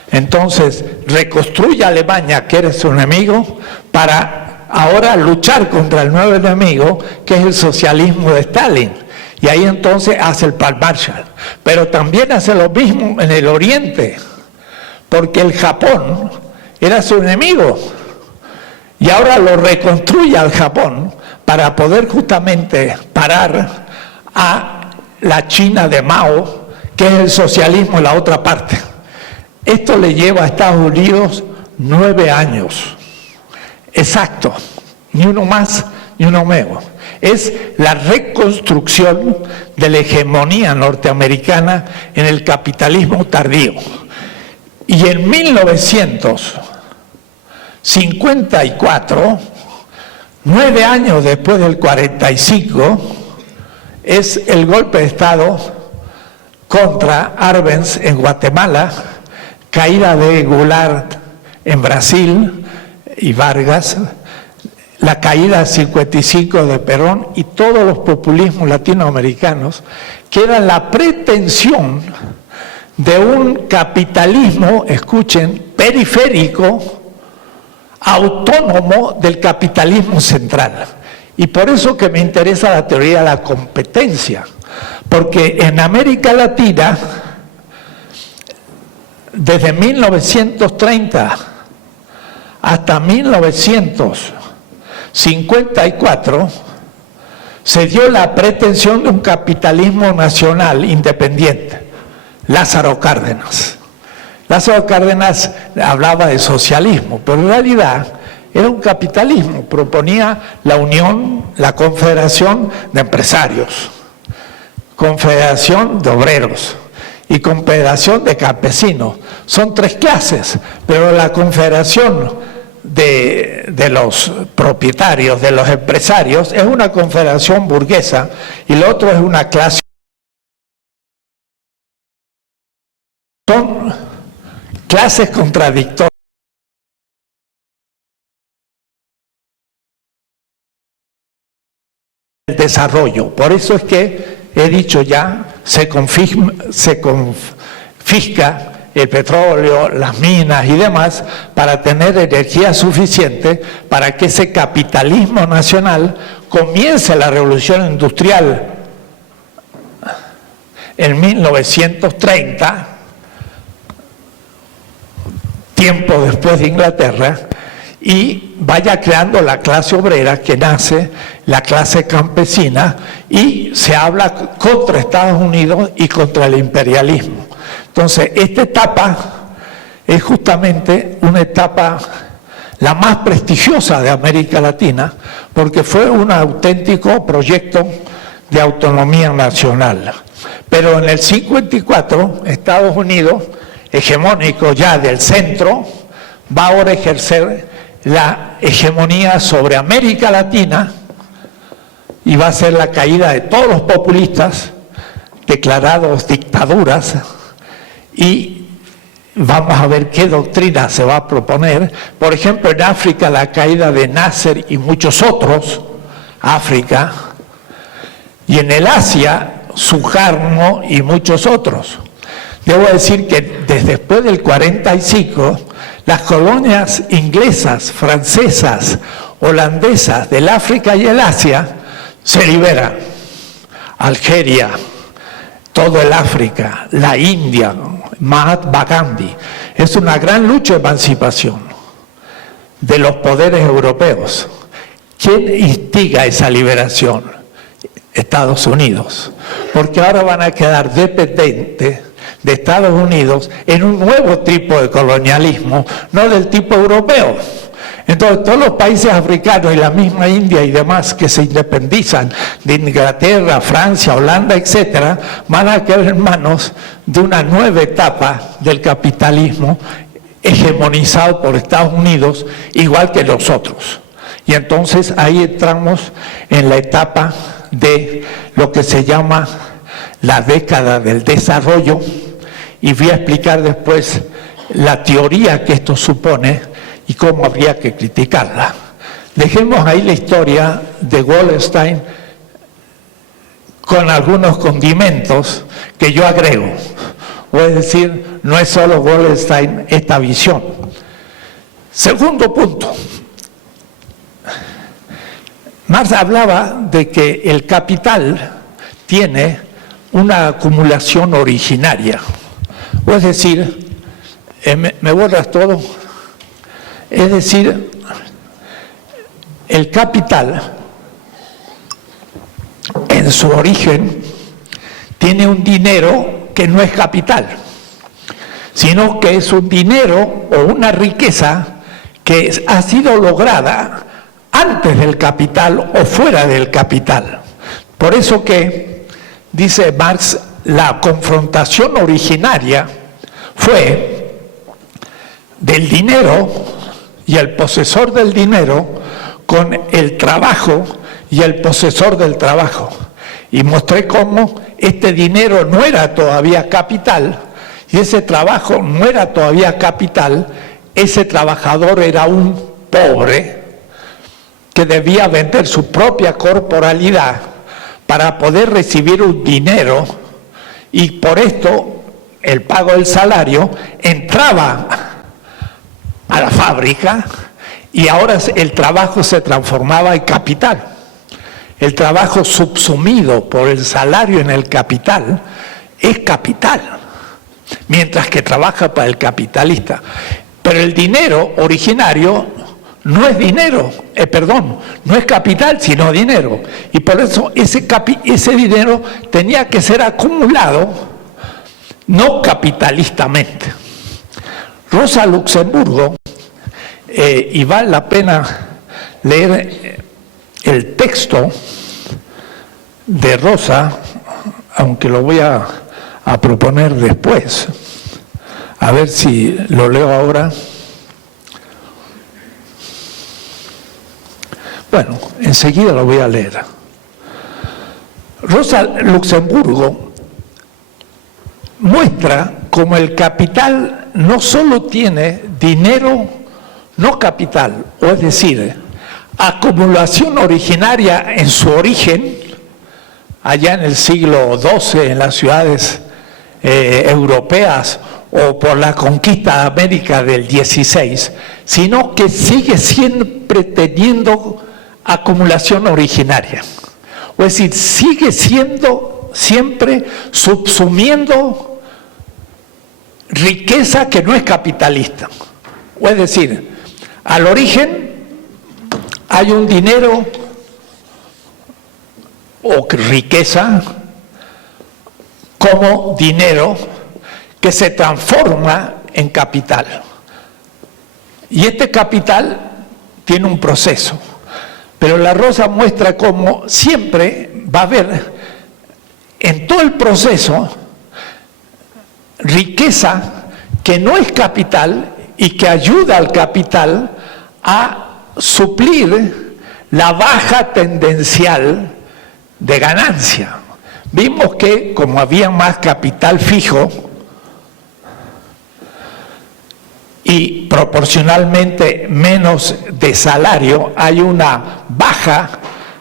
Entonces, reconstruye a Alemania, que era su enemigo, para ahora luchar contra el nuevo enemigo, que es el socialismo de Stalin. Y ahí entonces hace el Plan Marshall. Pero también hace lo mismo en el Oriente, porque el Japón era su enemigo. Y ahora lo reconstruye al Japón para poder justamente parar a la China de Mao, que es el socialismo en la otra parte. Esto le lleva a Estados Unidos 9 años, exacto, ni uno más ni uno menos. Es la reconstrucción de la hegemonía norteamericana en el capitalismo tardío. Y en 1954, 9 años después del 45, es el golpe de Estado contra Arbenz en Guatemala, caída de Goulart en Brasil y Vargas, la caída del 55 de Perón y todos los populismos latinoamericanos, que eran la pretensión de un capitalismo, escuchen, periférico, autónomo del capitalismo central. Y por eso que me interesa la teoría de la competencia, porque en América Latina, desde 1930 hasta 1954, se dio la pretensión de un capitalismo nacional independiente. Lázaro Cárdenas. Lázaro Cárdenas hablaba de socialismo, pero en realidad era un capitalismo, proponía la unión, la confederación de empresarios, confederación de obreros y confederación de campesinos. Son 3 clases, pero la confederación de los propietarios, de los empresarios, es una confederación burguesa y lo otro es una clase son clases contradictorias. El desarrollo. Por eso es que he dicho ya, se confisca el petróleo, las minas y demás para tener energía suficiente para que ese capitalismo nacional comience la revolución industrial en 1930, tiempo después de Inglaterra, y vaya creando la clase obrera que nace, la clase campesina, y se habla contra Estados Unidos y contra el imperialismo. Entonces, esta etapa es justamente una etapa la más prestigiosa de América Latina, porque fue un auténtico proyecto de autonomía nacional. Pero en el 54, Estados Unidos, hegemónico ya del centro, va ahora a ejercer la hegemonía sobre América Latina y va a ser la caída de todos los populistas declarados dictaduras, y vamos a ver qué doctrina se va a proponer. Por ejemplo, en África la caída de Nasser y muchos otros, África, y en el Asia Sukarno y muchos otros. Debo decir que desde después del 45, las colonias inglesas, francesas, holandesas del África y el Asia se liberan. Algeria, todo el África, la India, Mahatma Gandhi. Es una gran lucha de emancipación de los poderes europeos. ¿Quién instiga esa liberación? Estados Unidos. Porque ahora van a quedar dependientes de Estados Unidos en un nuevo tipo de colonialismo, no del tipo europeo. Entonces, todos los países africanos y la misma India y demás que se independizan de Inglaterra, Francia, Holanda, etcétera, van a quedar en manos de una nueva etapa del capitalismo hegemonizado por Estados Unidos, igual que los otros. Y entonces ahí entramos en la etapa de lo que se llama la década del desarrollo, y voy a explicar después la teoría que esto supone y cómo habría que criticarla. Dejemos ahí la historia de Wallenstein con algunos condimentos que yo agrego. O es decir, no es solo Wallenstein esta visión. Segundo punto. Marx hablaba de que el capital tiene una acumulación originaria. O es decir, ¿me borras todo? Es decir, el capital en su origen tiene un dinero que no es capital, sino que es un dinero o una riqueza que ha sido lograda antes del capital o fuera del capital. Por eso que, dice Marx, la confrontación originaria fue del dinero y el posesor del dinero con el trabajo y el posesor del trabajo. Y mostré cómo este dinero no era todavía capital y ese trabajo no era todavía capital. Ese trabajador era un pobre que debía vender su propia corporalidad para poder recibir un dinero, y por esto el pago del salario entraba a la fábrica y ahora el trabajo se transformaba en capital. El trabajo subsumido por el salario en el capital es capital, mientras que trabaja para el capitalista. Pero el dinero originario no es dinero, no es capital, sino dinero. Y por eso ese dinero tenía que ser acumulado no capitalistamente. Rosa Luxemburgo, y vale la pena leer el texto de Rosa, aunque lo voy a proponer después, a ver si lo leo ahora. Bueno, enseguida lo voy a leer. Rosa Luxemburgo muestra como el capital no solo tiene dinero no capital, o es decir, acumulación originaria en su origen, allá en el siglo XII, en las ciudades europeas, o por la conquista de América del XVI, sino que sigue siempre teniendo acumulación originaria. O es decir, sigue siendo siempre subsumiendo riqueza que no es capitalista. O es decir, al origen hay un dinero o riqueza como dinero que se transforma en capital. Y este capital tiene un proceso. Pero la rosa muestra cómo siempre va a haber en todo el proceso riqueza que no es capital y que ayuda al capital a suplir la baja tendencial de ganancia. Vimos que como había más capital fijo y proporcionalmente menos de salario, hay una baja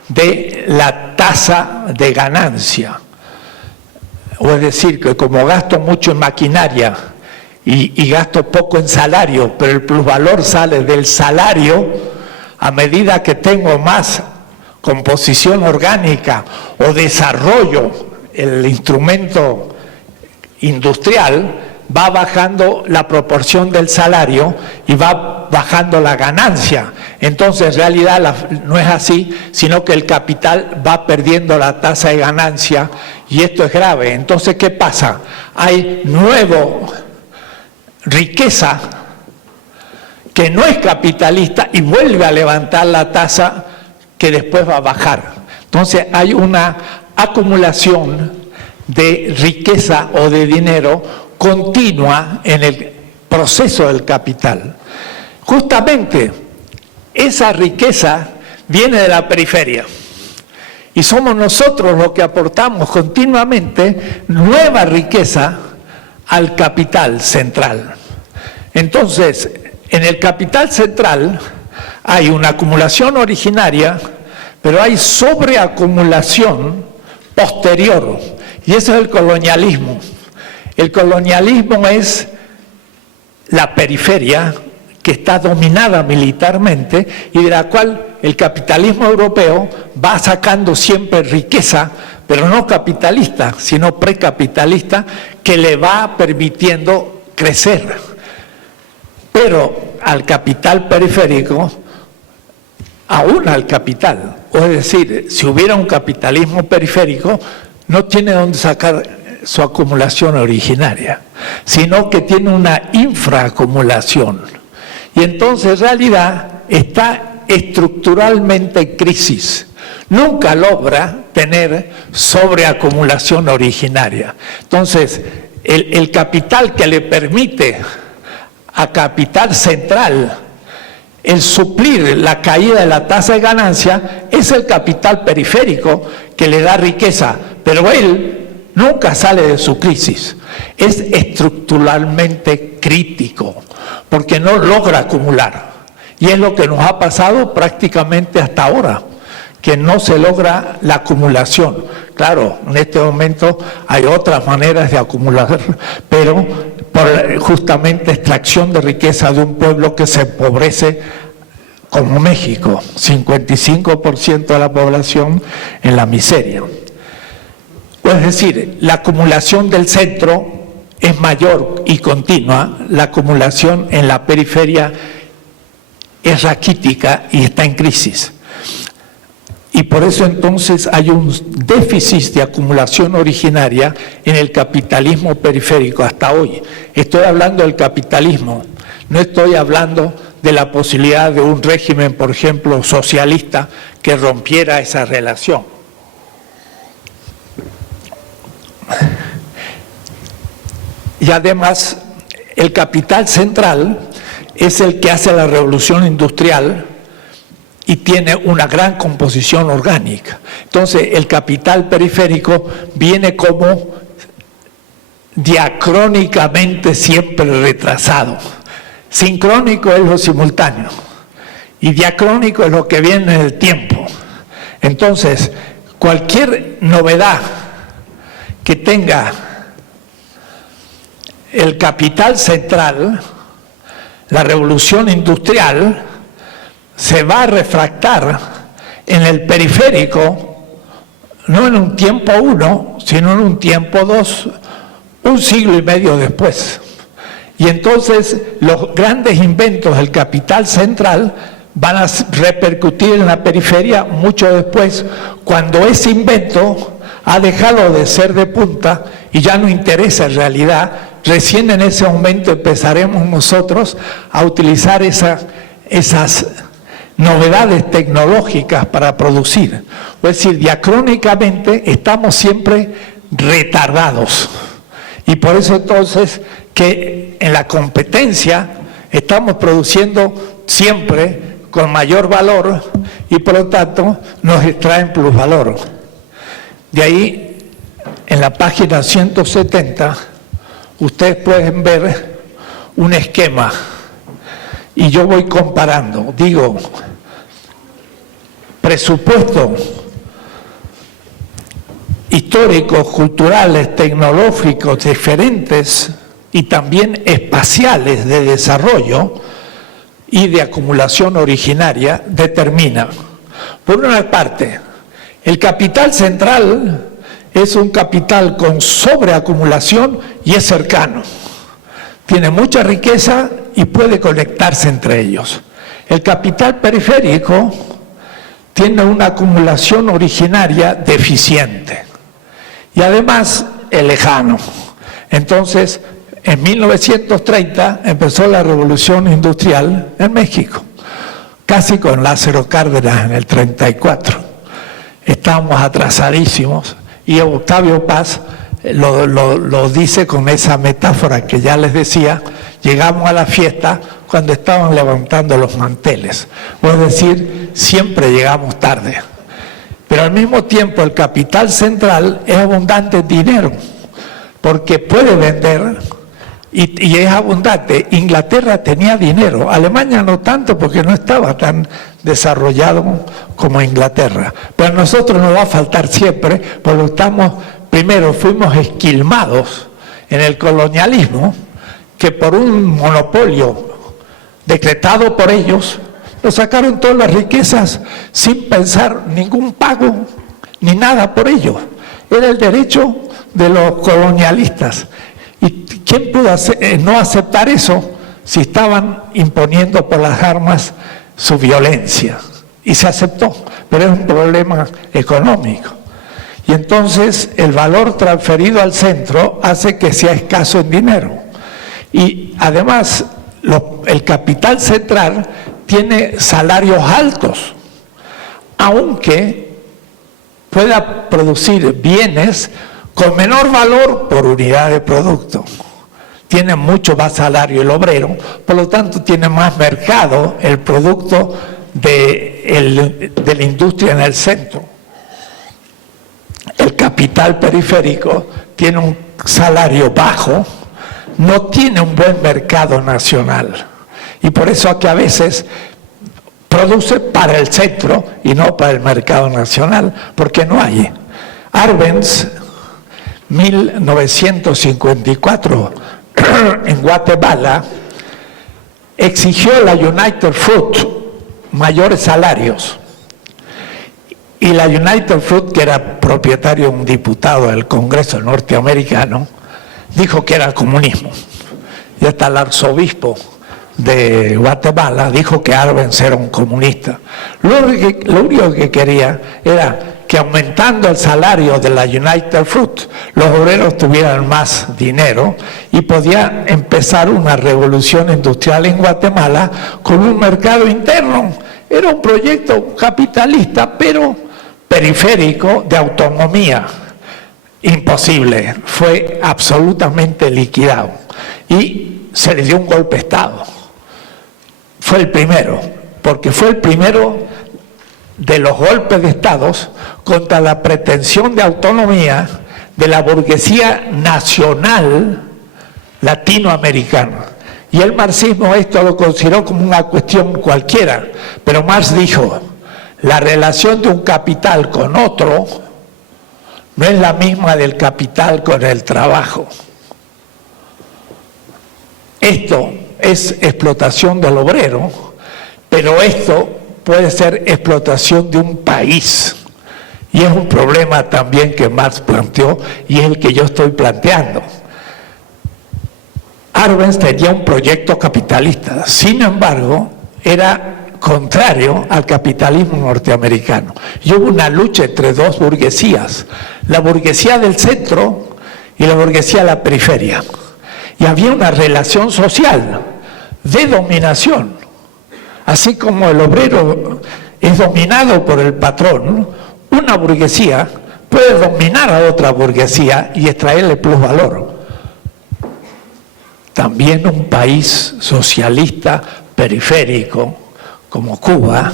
de la tasa de ganancia. O es decir, que como gasto mucho en maquinaria y gasto poco en salario, pero el plusvalor sale del salario, a medida que tengo más composición orgánica o desarrollo el instrumento industrial, va bajando la proporción del salario y va bajando la ganancia. Entonces, en realidad no es así, sino que el capital va perdiendo la tasa de ganancia y esto es grave. Entonces, ¿qué pasa? Hay nueva riqueza que no es capitalista y vuelve a levantar la tasa que después va a bajar. Entonces, hay una acumulación de riqueza o de dinero continua en el proceso del capital. Justamente esa riqueza viene de la periferia y somos nosotros los que aportamos continuamente nueva riqueza al capital central. Entonces, en el capital central hay una acumulación originaria, pero hay sobreacumulación posterior, y eso es el colonialismo. El colonialismo es la periferia que está dominada militarmente y de la cual el capitalismo europeo va sacando siempre riqueza, pero no capitalista, sino precapitalista, que le va permitiendo crecer. Pero al capital periférico, aún al capital, o es decir, si hubiera un capitalismo periférico, no tiene dónde sacar su acumulación originaria, sino que tiene una infraacumulación. Y entonces en realidad está estructuralmente en crisis. Nunca logra tener sobreacumulación originaria. Entonces, el capital que le permite a capital central el suplir la caída de la tasa de ganancia es el capital periférico que le da riqueza, pero él nunca sale de su crisis. Es estructuralmente crítico porque no logra acumular. Y es lo que nos ha pasado prácticamente hasta ahora, que no se logra la acumulación. Claro, en este momento hay otras maneras de acumular, pero por justamente extracción de riqueza de un pueblo que se empobrece como México, 55% de la población en la miseria. Es decir, la acumulación del centro es mayor y continua, la acumulación en la periferia es raquítica y está en crisis. Y por eso entonces hay un déficit de acumulación originaria en el capitalismo periférico hasta hoy. Estoy hablando del capitalismo, no estoy hablando de la posibilidad de un régimen, por ejemplo, socialista que rompiera esa relación. Y además, el capital central es el que hace la revolución industrial y tiene una gran composición orgánica. Entonces, el capital periférico viene como diacrónicamente siempre retrasado. Sincrónico es lo simultáneo y diacrónico es lo que viene en el tiempo. Entonces, cualquier novedad que tenga el capital central, la revolución industrial, se va a refractar en el periférico, no en un tiempo 1, sino en un tiempo 2, un siglo y medio después. Y entonces los grandes inventos del capital central van a repercutir en la periferia mucho después, cuando ese invento ha dejado de ser de punta y ya no interesa en realidad. Recién en ese momento empezaremos nosotros a utilizar esas novedades tecnológicas para producir. Es decir, diacrónicamente estamos siempre retardados. Y por eso entonces que en la competencia estamos produciendo siempre con mayor valor y por lo tanto nos extraen plusvalor. De ahí, en la página 170, ustedes pueden ver un esquema y yo voy comparando. Digo, presupuestos históricos, culturales, tecnológicos diferentes y también espaciales de desarrollo y de acumulación originaria determina, por una parte, el capital central es un capital con sobreacumulación y es cercano. Tiene mucha riqueza y puede conectarse entre ellos. El capital periférico tiene una acumulación originaria deficiente y además es lejano. Entonces, en 1930 empezó la revolución industrial en México, casi con Lázaro Cárdenas en el 34. Estábamos atrasadísimos y Octavio Paz lo dice con esa metáfora que ya les decía. Llegamos a la fiesta cuando estaban levantando los manteles, es decir, siempre llegamos tarde. Pero al mismo tiempo el capital central es abundante en dinero, porque puede vender y es abundante. Inglaterra tenía dinero, Alemania no tanto porque no estaba tan desarrollado como Inglaterra. Pero a nosotros nos va a faltar siempre, porque primero fuimos esquilmados en el colonialismo, que por un monopolio decretado por ellos, nos sacaron todas las riquezas sin pensar ningún pago ni nada por ello. Era el derecho de los colonialistas. ¿Y quién pudo no aceptar eso si estaban imponiendo por las armas su violencia? Y se aceptó, pero es un problema económico. Y entonces el valor transferido al centro hace que sea escaso en dinero. Y además el capital central tiene salarios altos, aunque pueda producir bienes con menor valor por unidad de producto. Tiene mucho más salario el obrero, por lo tanto tiene más mercado el producto de la industria en el centro. El capital periférico tiene un salario bajo, no tiene un buen mercado nacional y por eso aquí a veces produce para el centro y no para el mercado nacional, porque no hay. Arbenz, 1954, en Guatemala, exigió a la United Fruit mayores salarios. Y la United Fruit, que era propietario de un diputado del Congreso norteamericano, dijo que era comunismo. Y hasta el arzobispo de Guatemala dijo que Arbenz era un comunista. Lo único que quería era que aumentando el salario de la United Fruit, los obreros tuvieran más dinero y podía empezar una revolución industrial en Guatemala con un mercado interno. Era un proyecto capitalista, pero periférico, de autonomía. Imposible, fue absolutamente liquidado y se le dio un golpe de Estado. Fue el primero, porque fue el primero de los golpes de Estados contra la pretensión de autonomía de la burguesía nacional latinoamericana. Y el marxismo esto lo consideró como una cuestión cualquiera, pero Marx dijo, la relación de un capital con otro no es la misma del capital con el trabajo. Esto es explotación del obrero, pero esto puede ser explotación de un país. Y es un problema también que Marx planteó y es el que yo estoy planteando. Arbenz tenía un proyecto capitalista, sin embargo, era contrario al capitalismo norteamericano. Y hubo una lucha entre dos burguesías, la burguesía del centro y la burguesía de la periferia. Y había una relación social de dominación. Así como el obrero es dominado por el patrón, una burguesía puede dominar a otra burguesía y extraerle plusvalor. También un país socialista periférico como Cuba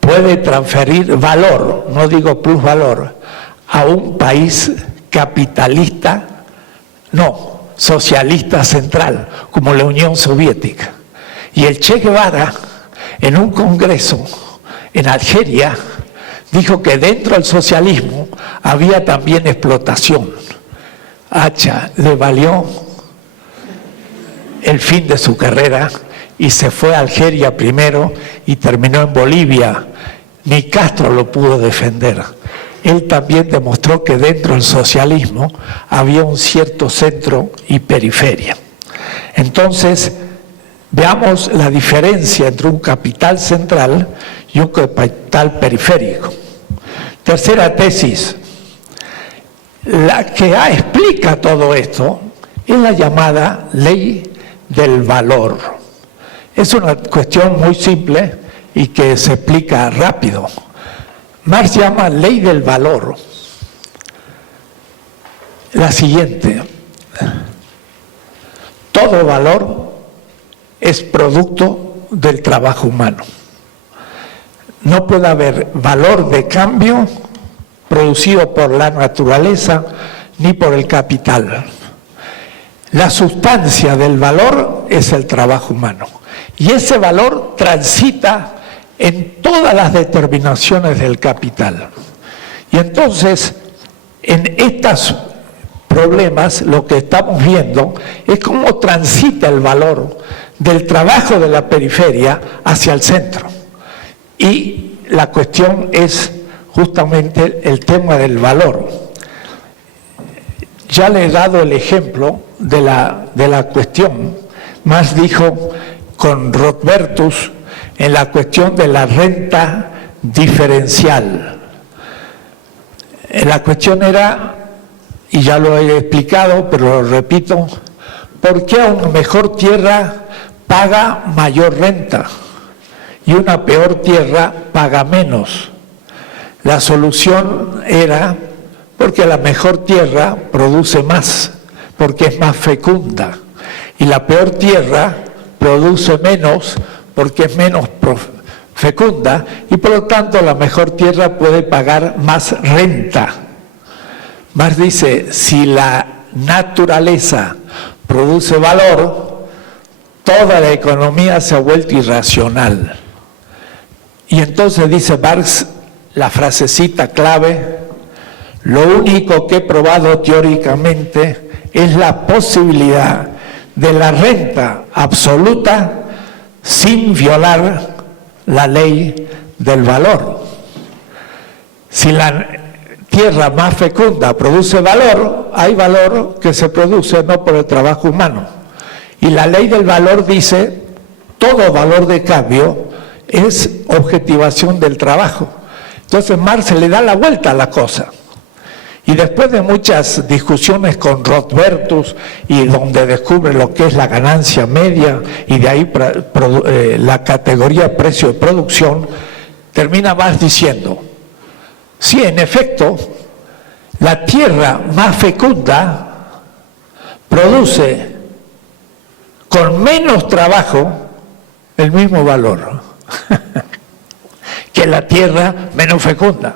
puede transferir valor, no digo plusvalor, a un país capitalista, no, socialista central, como la Unión Soviética. Y el Che Guevara, en un congreso en Algeria, dijo que dentro del socialismo había también explotación. Hacha le valió el fin de su carrera y se fue a Algeria primero y terminó en Bolivia. Ni Castro lo pudo defender. Él también demostró que dentro del socialismo había un cierto centro y periferia. Entonces, veamos la diferencia entre un capital central y un capital periférico. Tercera tesis, la que explica todo esto es la llamada ley del valor. Es una cuestión muy simple y que se explica rápido. Marx llama ley del valor la siguiente: todo valor es producto del trabajo humano. No puede haber valor de cambio producido por la naturaleza ni por el capital. La sustancia del valor es el trabajo humano. Y ese valor transita en todas las determinaciones del capital. Y entonces, en estos problemas, lo que estamos viendo es cómo transita el valor del trabajo de la periferia hacia el centro. Y la cuestión es justamente el tema del valor. Ya le he dado el ejemplo de la cuestión. Marx dijo con Rothbertus en la cuestión de la renta diferencial. La cuestión era, y ya lo he explicado, pero lo repito, ¿por qué una mejor tierra paga mayor renta y una peor tierra paga menos? La solución era porque la mejor tierra produce más, porque es más fecunda, y la peor tierra produce menos porque es menos fecunda, y por lo tanto la mejor tierra puede pagar más renta. Marx dice, si la naturaleza produce valor, toda la economía se ha vuelto irracional. Y entonces dice Marx, la frasecita clave: lo único que he probado teóricamente es la posibilidad de la renta absoluta sin violar la ley del valor. Si la tierra más fecunda produce valor, hay valor que se produce no por el trabajo humano. Y la ley del valor dice, todo valor de cambio es objetivación del trabajo. Entonces Marx le da la vuelta a la cosa. Y después de muchas discusiones con Rothbertus, y donde descubre lo que es la ganancia media, y de ahí la categoría precio de producción, termina Marx diciendo, sí, en efecto, la tierra más fecunda produce con menos trabajo el mismo valor que la tierra menos fecunda.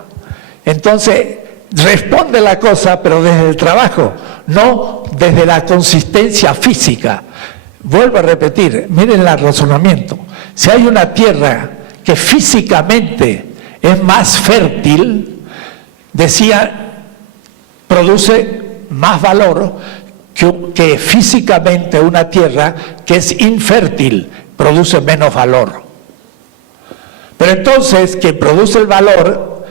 Entonces, responde la cosa, pero desde el trabajo, no desde la consistencia física. Vuelvo a repetir, miren el razonamiento. Si hay una tierra que físicamente es más fértil, decía, produce más valor que físicamente una tierra que es infértil, produce menos valor. Pero entonces, quien produce el valor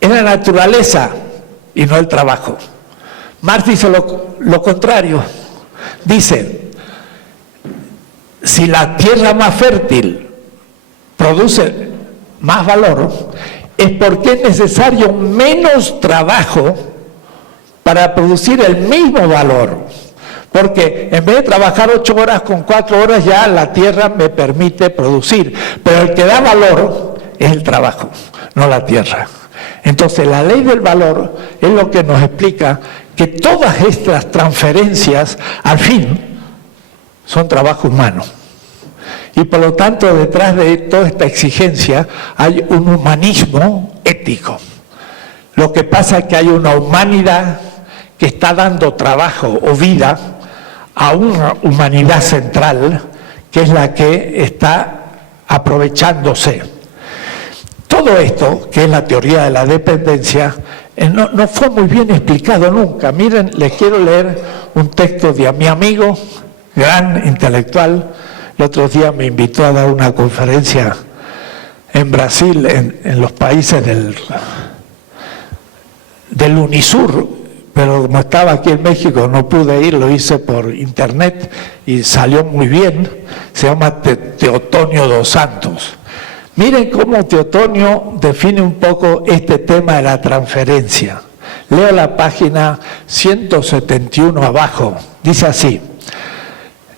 es la naturaleza y no el trabajo. Marx dice lo contrario. Dice, si la tierra más fértil produce más valor, es porque es necesario menos trabajo para producir el mismo valor. Porque en vez de trabajar 8 horas, con 4 horas ya la tierra me permite producir. Pero el que da valor es el trabajo, no la tierra. Entonces la ley del valor es lo que nos explica que todas estas transferencias, al fin, son trabajo humano. Y por lo tanto, detrás de toda esta exigencia hay un humanismo ético. Lo que pasa es que hay una humanidad que está dando trabajo o vida a una humanidad central, que es la que está aprovechándose. Todo esto, que es la teoría de la dependencia, no fue muy bien explicado nunca. Miren, les quiero leer un texto de mi amigo, gran intelectual. El otro día me invitó a dar una conferencia en Brasil, en los países del Unisur, pero como estaba aquí en México no pude ir, lo hice por internet y salió muy bien. Se llama Teotonio dos Santos. Miren cómo Teotonio define un poco este tema de la transferencia. Leo la página 171 abajo, dice así.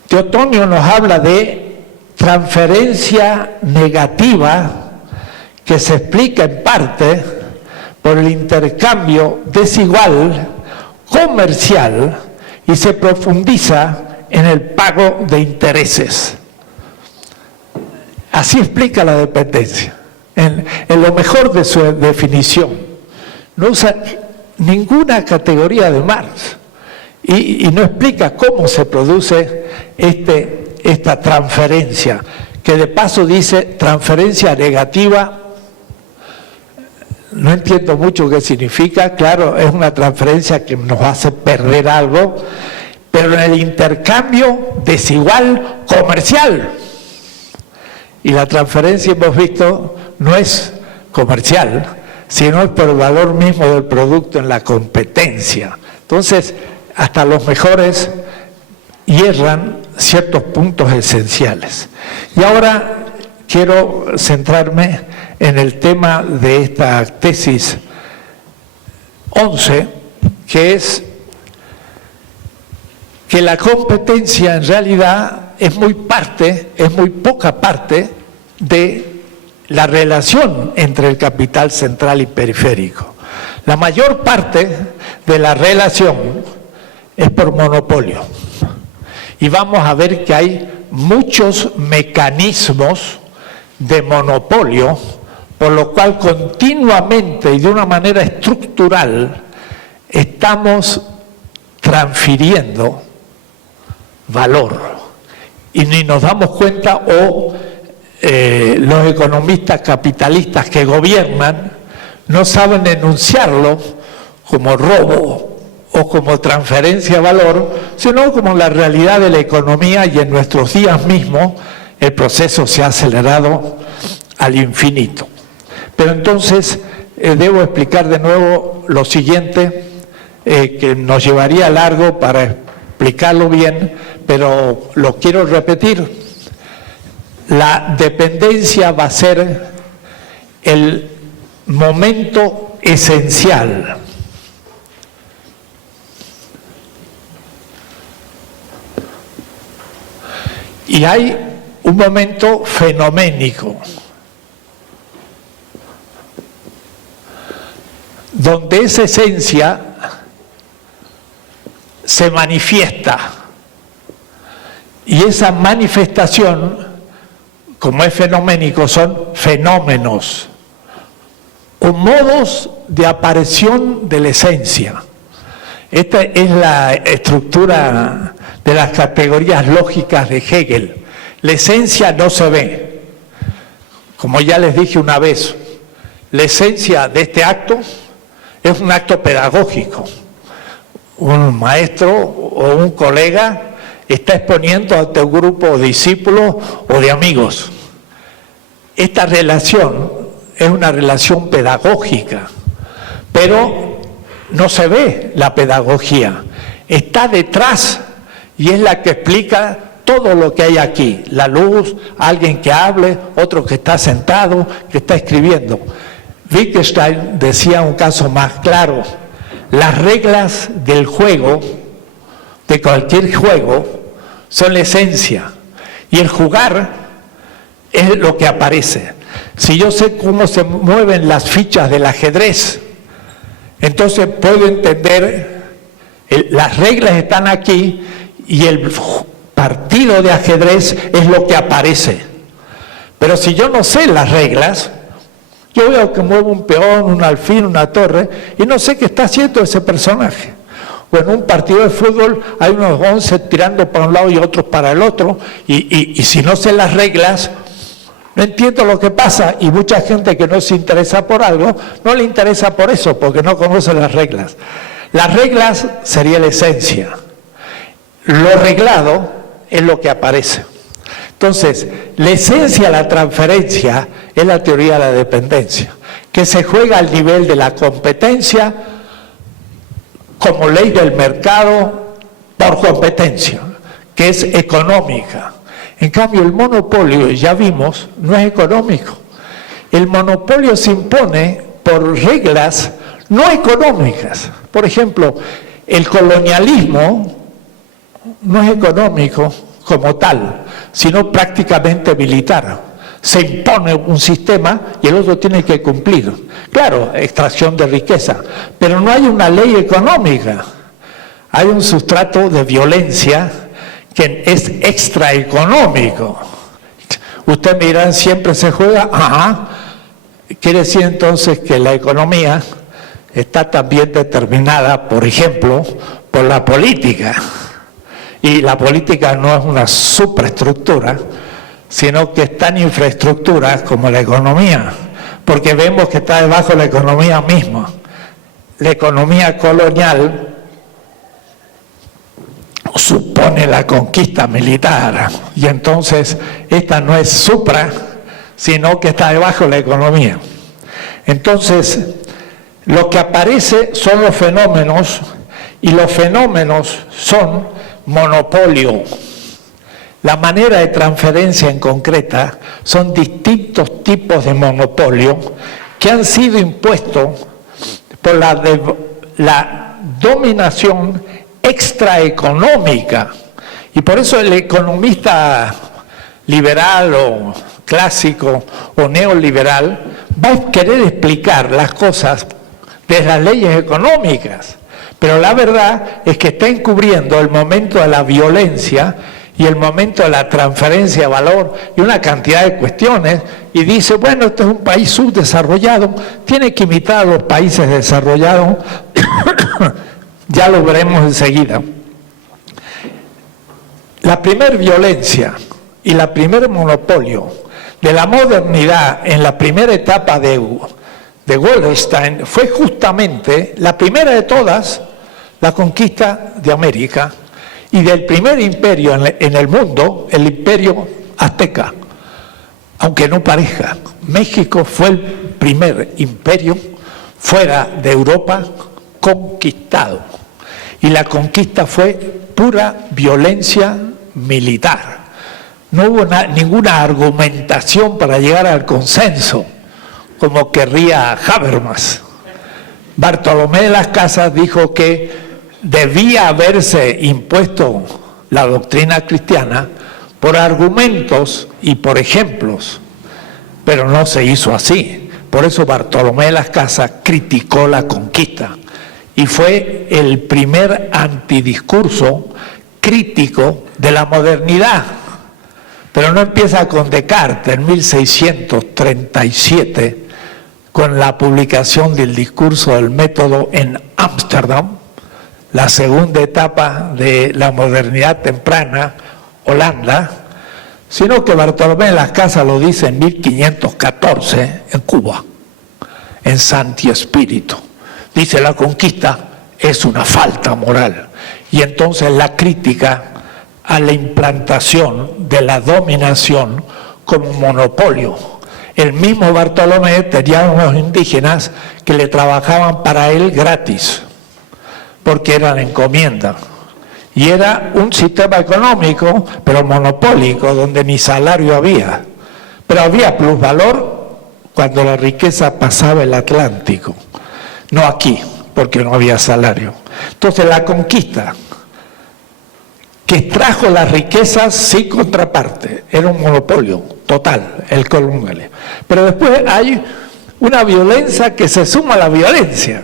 Teotonio nos habla de transferencia negativa que se explica en parte por el intercambio desigual comercial y se profundiza en el pago de intereses. Así explica la dependencia, en lo mejor de su definición. No usa ninguna categoría de Marx y no explica cómo se produce esta transferencia, que de paso dice transferencia negativa. No entiendo mucho qué significa. Claro, es una transferencia que nos hace perder algo, pero en el intercambio desigual comercial. Y la transferencia, hemos visto, no es comercial, sino es por el valor mismo del producto en la competencia. Entonces, hasta los mejores hierran ciertos puntos esenciales. Y ahora quiero centrarme en el tema de esta tesis 11, que es que la competencia en realidad es muy poca parte de la relación entre el capital central y periférico. La mayor parte de la relación es por monopolio. Y vamos a ver que hay muchos mecanismos de monopolio, por lo cual continuamente y de una manera estructural estamos transfiriendo valor y ni nos damos cuenta, o los economistas capitalistas que gobiernan no saben enunciarlo como robo o como transferencia de valor, sino como la realidad de la economía, y en nuestros días mismos el proceso se ha acelerado al infinito. Pero entonces debo explicar de nuevo lo siguiente, que nos llevaría largo para explicarlo bien, pero lo quiero repetir. La dependencia va a ser el momento esencial. Y hay un momento fenoménico, donde esa esencia se manifiesta, y esa manifestación, como es fenoménico, son fenómenos o modos de aparición de la esencia. Esta es la estructura de las categorías lógicas de Hegel. La esencia no se ve. Como ya les dije una vez, la esencia de este acto es un acto pedagógico. Un maestro o un colega está exponiendo ante un grupo de discípulos o de amigos. Esta relación es una relación pedagógica, pero no se ve la pedagogía. Está detrás y es la que explica todo lo que hay aquí. La luz, alguien que hable, otro que está sentado, que está escribiendo. Wittgenstein decía un caso más claro: las reglas del juego, de cualquier juego, son la esencia, y el jugar es lo que aparece. Si yo sé cómo se mueven las fichas del ajedrez, entonces puedo entender, las reglas están aquí y el partido de ajedrez es lo que aparece. Pero si yo no sé las reglas, yo veo que mueve un peón, un alfil, una torre, y no sé qué está haciendo ese personaje. O en un partido de fútbol hay unos 11 tirando para un lado y otros para el otro, y si no sé las reglas, no entiendo lo que pasa, y mucha gente que no se interesa por algo, no le interesa por eso, porque no conoce las reglas. Las reglas sería la esencia. Lo reglado es lo que aparece. Entonces, la esencia de la transferencia es la teoría de la dependencia, que se juega al nivel de la competencia como ley del mercado por competencia, que es económica. En cambio, el monopolio, ya vimos, no es económico. El monopolio se impone por reglas no económicas. Por ejemplo, el colonialismo no es económico como tal, sino prácticamente militar. Se impone un sistema y el otro tiene que cumplir. Claro, extracción de riqueza, pero no hay una ley económica. Hay un sustrato de violencia que es extraeconómico. Usted me dirá, ¿siempre se juega? Ajá. Quiere decir entonces que la economía está también determinada, por ejemplo, por la política. Y la política no es una superestructura, sino que es tan infraestructura como la economía, porque vemos que está debajo de la economía misma. La economía colonial supone la conquista militar, y entonces esta no es supra, sino que está debajo de la economía. Entonces, lo que aparece son los fenómenos, y los fenómenos son monopolio. La manera de transferencia en concreta son distintos tipos de monopolio que han sido impuestos por la dominación extraeconómica. Y por eso el economista liberal o clásico o neoliberal va a querer explicar las cosas de las leyes económicas. Pero la verdad es que está encubriendo el momento de la violencia y el momento de la transferencia de valor y una cantidad de cuestiones, y dice, bueno, este es un país subdesarrollado, tiene que imitar a los países desarrollados. Ya lo veremos enseguida. La primer violencia y la primer monopolio de la modernidad en la primera etapa de Wallerstein fue justamente la primera de todas, la conquista de América y del primer imperio en el mundo, el imperio azteca. Aunque no parezca, México fue el primer imperio fuera de Europa conquistado. Y la conquista fue pura violencia militar. No hubo ninguna argumentación para llegar al consenso, como querría Habermas. Bartolomé de las Casas dijo que debía haberse impuesto la doctrina cristiana por argumentos y por ejemplos, pero no se hizo así. Por eso Bartolomé de las Casas criticó la conquista y fue el primer antidiscurso crítico de la modernidad. Pero no empieza con Descartes en 1637, con la publicación del discurso del método en Ámsterdam, la segunda etapa de la modernidad temprana, Holanda, sino que Bartolomé de las Casas lo dice en 1514 en Cuba, en Santi Espíritu. Dice: la conquista es una falta moral. Y entonces la crítica a la implantación de la dominación como monopolio. El mismo Bartolomé tenía unos indígenas que le trabajaban para él gratis, porque eran encomienda. Y era un sistema económico, pero monopólico, donde ni salario había. Pero había plusvalor cuando la riqueza pasaba el Atlántico. No aquí, porque no había salario. Entonces la conquista, que trajo las riquezas sin contraparte, era un monopolio total, el colonialismo. Pero después hay una violencia que se suma a la violencia,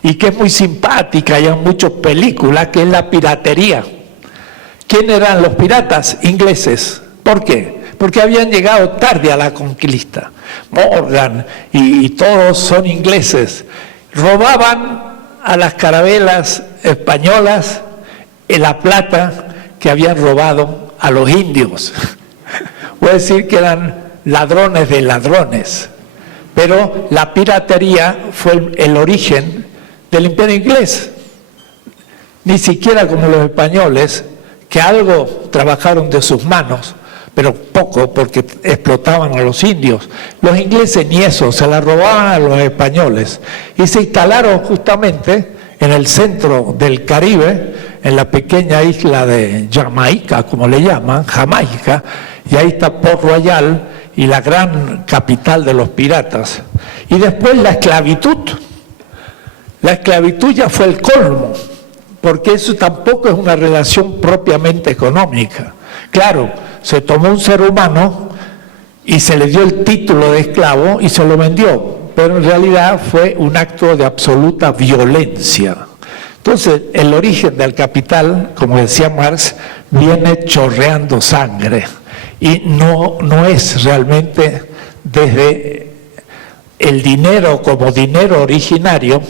y que es muy simpática, y hay muchas películas, que es la piratería. ¿Quién eran los piratas? Ingleses. ¿Por qué? Porque habían llegado tarde a la conquista. Morgan y todos son ingleses. Robaban a las carabelas españolas la plata que habían robado a los indios. Voy a decir que eran ladrones de ladrones. Pero la piratería fue el origen del imperio inglés. Ni siquiera como los españoles, que algo trabajaron de sus manos, pero poco, porque explotaban a los indios. Los ingleses ni eso, se la robaban a los españoles. Y se instalaron justamente en el centro del Caribe, en la pequeña isla de Jamaica, como le llaman, Jamaica, y ahí está Port Royal, y la gran capital de los piratas. Y después la esclavitud. La esclavitud ya fue el colmo, porque eso tampoco es una relación propiamente económica. Claro, se tomó un ser humano y se le dio el título de esclavo y se lo vendió, pero en realidad fue un acto de absoluta violencia. Entonces, el origen del capital, como decía Marx, viene chorreando sangre, y no es realmente desde el dinero como dinero originario.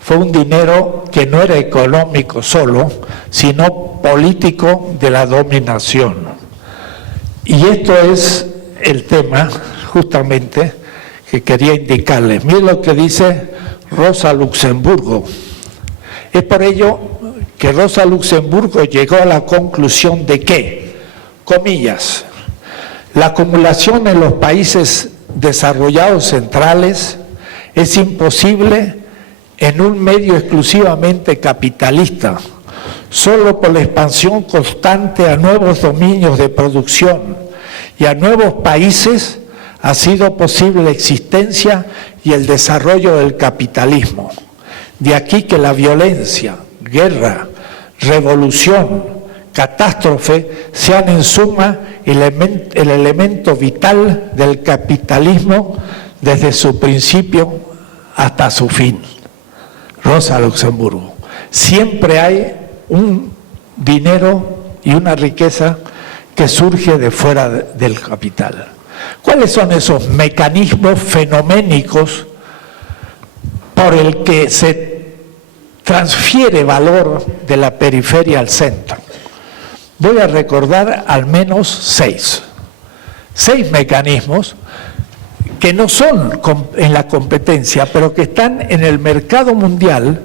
Fue un dinero que no era económico solo, sino político de la dominación. Y esto es el tema, justamente, que quería indicarles. Miren lo que dice Rosa Luxemburgo. Es por ello que Rosa Luxemburgo llegó a la conclusión de que, comillas, la acumulación en los países desarrollados centrales es imposible en un medio exclusivamente capitalista, solo por la expansión constante a nuevos dominios de producción y a nuevos países ha sido posible la existencia y el desarrollo del capitalismo. De aquí que la violencia, guerra, revolución, catástrofe sean en suma el elemento vital del capitalismo desde su principio hasta su fin. Rosa Luxemburgo. Siempre hay un dinero y una riqueza que surge de fuera del capital. ¿Cuáles son esos mecanismos fenoménicos por el que se transfiere valor de la periferia al centro? Voy a recordar al menos seis mecanismos que no son en la competencia, pero que están en el mercado mundial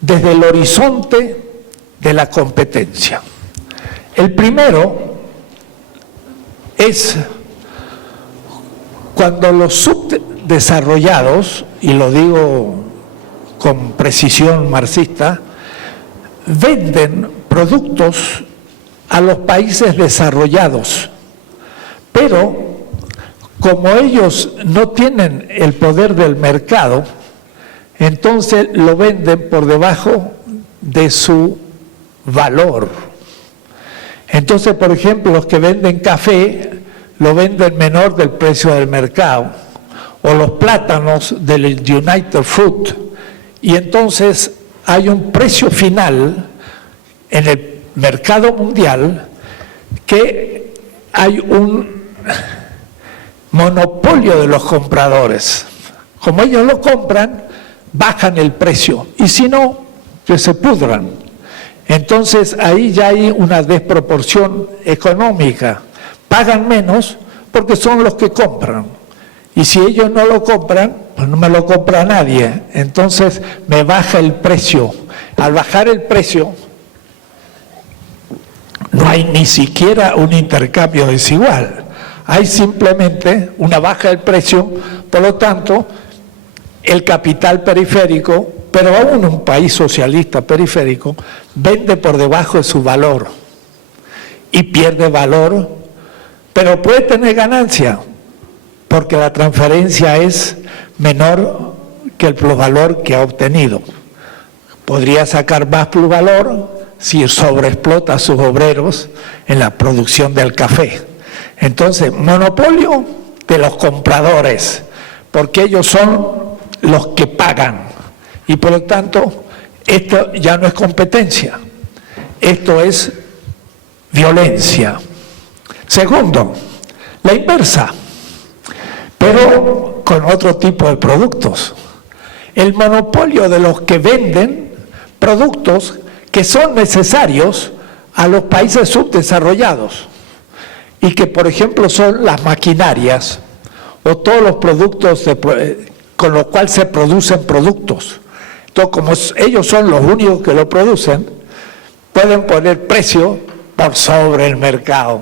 desde el horizonte de la competencia. El primero es cuando los subdesarrollados, y lo digo con precisión marxista, venden productos a los países desarrollados, pero como ellos no tienen el poder del mercado, entonces lo venden por debajo de su valor. Entonces, por ejemplo, los que venden café lo venden menor del precio del mercado, o los plátanos del United Fruit, y entonces hay un precio final en el mercado mundial que hay un monopolio de los compradores, Como ellos lo compran, bajan el precio, y si no, que se pudran. Entonces ahí ya hay una desproporción económica. Pagan menos porque son los que compran. Y si ellos no lo compran, pues no me lo compra nadie. Entonces me baja el precio. Al bajar el precio, no hay ni siquiera un intercambio desigual. Hay simplemente una baja del precio, por lo tanto, el capital periférico, pero aún un país socialista periférico, vende por debajo de su valor y pierde valor, pero puede tener ganancia, porque la transferencia es menor que el plusvalor que ha obtenido. Podría sacar más plusvalor si sobreexplota a sus obreros en la producción del café. Entonces, monopolio de los compradores, porque ellos son los que pagan. Y por lo tanto, esto ya no es competencia, esto es violencia. Segundo, la inversa, pero con otro tipo de productos. El monopolio de los que venden productos que son necesarios a los países subdesarrollados y que, por ejemplo, son las maquinarias o todos los productos con los cuales se producen productos. Entonces, como ellos son los únicos que lo producen, pueden poner precio por sobre el mercado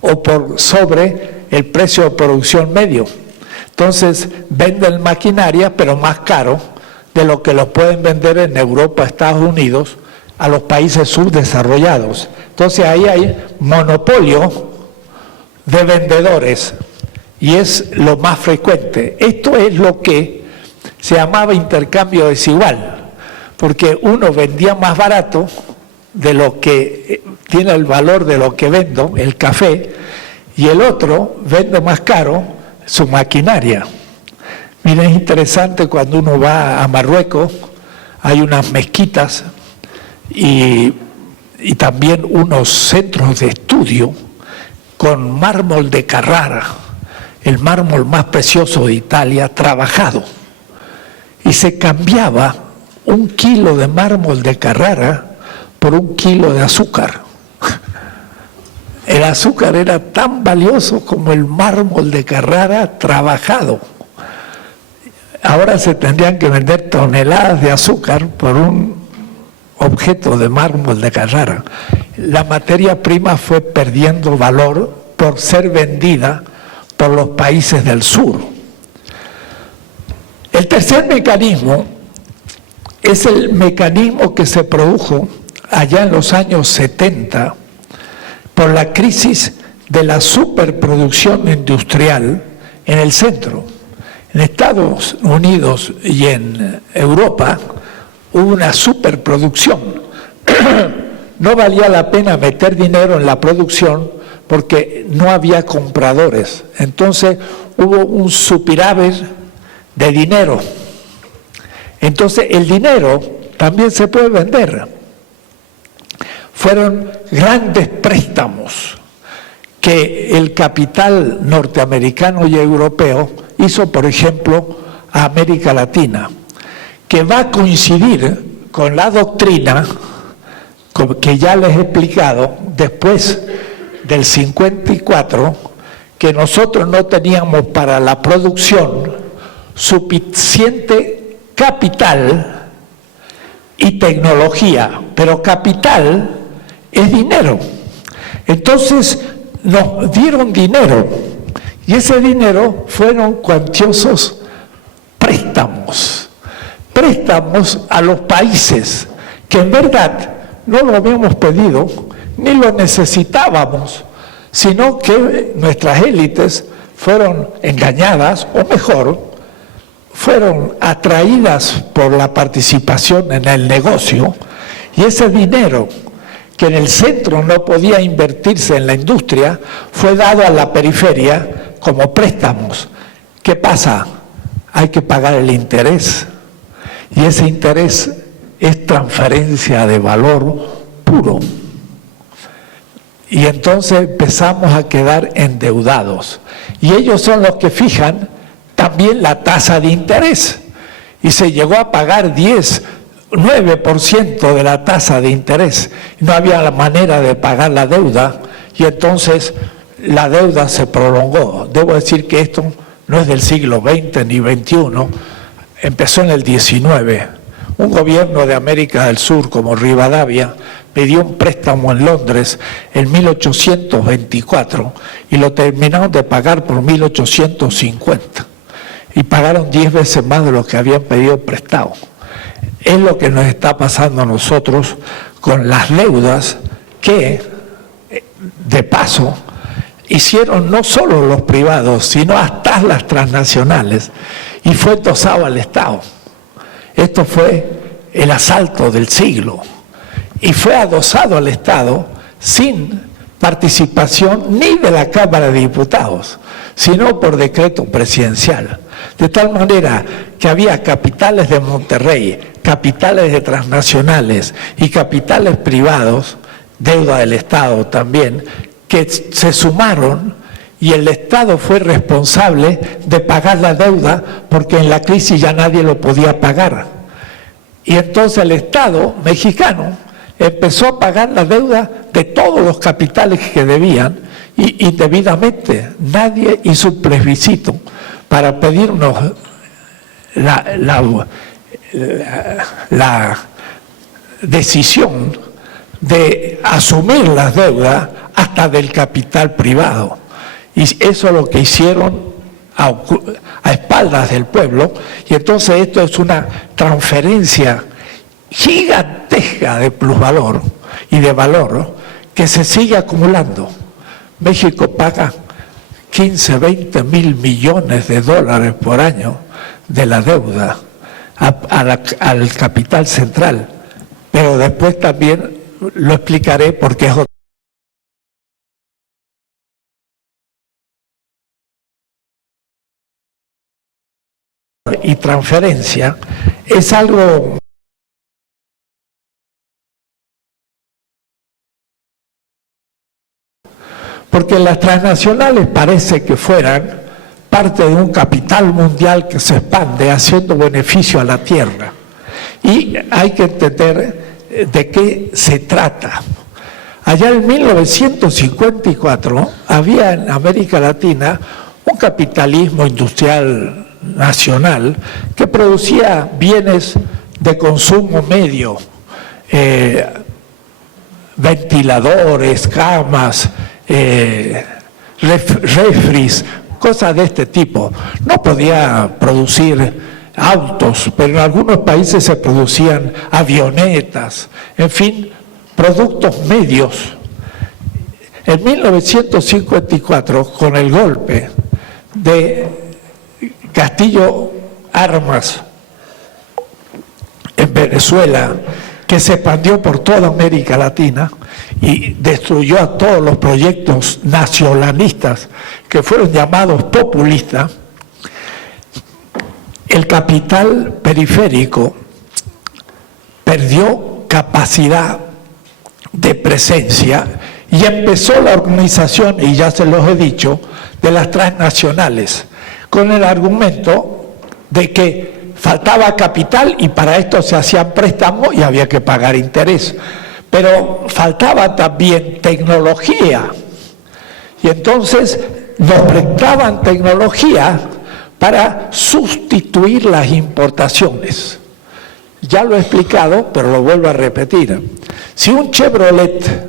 o por sobre el precio de producción medio. Entonces, venden maquinaria, pero más caro de lo que lo pueden vender en Europa, Estados Unidos, a los países subdesarrollados. Entonces, ahí hay monopolio de vendedores y es lo más frecuente. Esto es lo que se llamaba intercambio desigual, porque uno vendía más barato de lo que tiene el valor de lo que vendo, el café, y el otro vende más caro su maquinaria. Miren, es interesante cuando uno va a Marruecos, hay unas mezquitas y también unos centros de estudio con mármol de Carrara, el mármol más precioso de Italia, trabajado. Y se cambiaba 1 kilo de mármol de Carrara por 1 kilo de azúcar. El azúcar era tan valioso como el mármol de Carrara trabajado. Ahora se tendrían que vender toneladas de azúcar por un objeto de mármol de Carrara. La materia prima fue perdiendo valor por ser vendida por los países del sur. El tercer mecanismo es el mecanismo que se produjo allá en los años 70 por la crisis de la superproducción industrial en el centro. En Estados Unidos y en Europa hubo una superproducción. No valía la pena meter dinero en la producción porque no había compradores. Entonces hubo un superávit de dinero. Entonces el dinero también se puede vender. Fueron grandes préstamos que el capital norteamericano y europeo hizo, por ejemplo, a América Latina, que va a coincidir con la doctrina que ya les he explicado después del 54, que nosotros no teníamos para la producción suficiente capital y tecnología, pero capital es dinero. Entonces nos dieron dinero y ese dinero fueron cuantiosos préstamos a los países que en verdad no lo habíamos pedido ni lo necesitábamos, sino que nuestras élites fueron engañadas, o mejor, fueron atraídas por la participación en el negocio, y ese dinero que en el centro no podía invertirse en la industria fue dado a la periferia como préstamos. ¿Qué pasa? Hay que pagar el interés, y ese interés es transferencia de valor puro. Y entonces empezamos a quedar endeudados. Y ellos son los que fijan también la tasa de interés. Y se llegó a pagar 9% de la tasa de interés. No había la manera de pagar la deuda y entonces la deuda se prolongó. Debo decir que esto no es del siglo XX ni XXI, empezó en el XIX. Un gobierno de América del Sur como Rivadavia pidió un préstamo en Londres en 1824 y lo terminaron de pagar por 1850 y pagaron 10 veces más de lo que habían pedido prestado. Es lo que nos está pasando a nosotros con las deudas que, de paso, hicieron no solo los privados, sino hasta las transnacionales, y fue endosado al Estado. Esto fue el asalto del siglo, y fue adosado al Estado sin participación ni de la Cámara de Diputados, sino por decreto presidencial. De tal manera que había capitales de Monterrey, capitales de transnacionales y capitales privados, deuda del Estado también, que se sumaron y el Estado fue responsable de pagar la deuda porque en la crisis ya nadie lo podía pagar. Y entonces el Estado mexicano empezó a pagar la deuda de todos los capitales que debían y indebidamente nadie hizo un plebiscito para pedirnos la decisión de asumir las deudas hasta del capital privado. Y eso es lo que hicieron a espaldas del pueblo, y entonces esto es una transferencia gigantesca de plusvalor y de valor que se sigue acumulando. México paga 15, 20 mil millones de dólares por año de la deuda al capital central, pero después también lo explicaré porque es otra. Y transferencia es algo porque las transnacionales parece que fueran parte de un capital mundial que se expande haciendo beneficio a la tierra, y hay que entender de qué se trata. Allá en 1954 había en América Latina un capitalismo industrial nacional que producía bienes de consumo medio, ventiladores, camas, refris, cosas de este tipo. No podía producir autos, pero en algunos países se producían avionetas, en fin, productos medios. En 1954, con el golpe de Castillo Armas en Venezuela, que se expandió por toda América Latina y destruyó a todos los proyectos nacionalistas que fueron llamados populistas, el capital periférico perdió capacidad de presencia y empezó la organización, y ya se los he dicho, de las transnacionales, con el argumento de que faltaba capital y para esto se hacían préstamos y había que pagar interés. Pero faltaba también tecnología, y entonces nos prestaban tecnología para sustituir las importaciones. Ya lo he explicado, pero lo vuelvo a repetir. Si un Chevrolet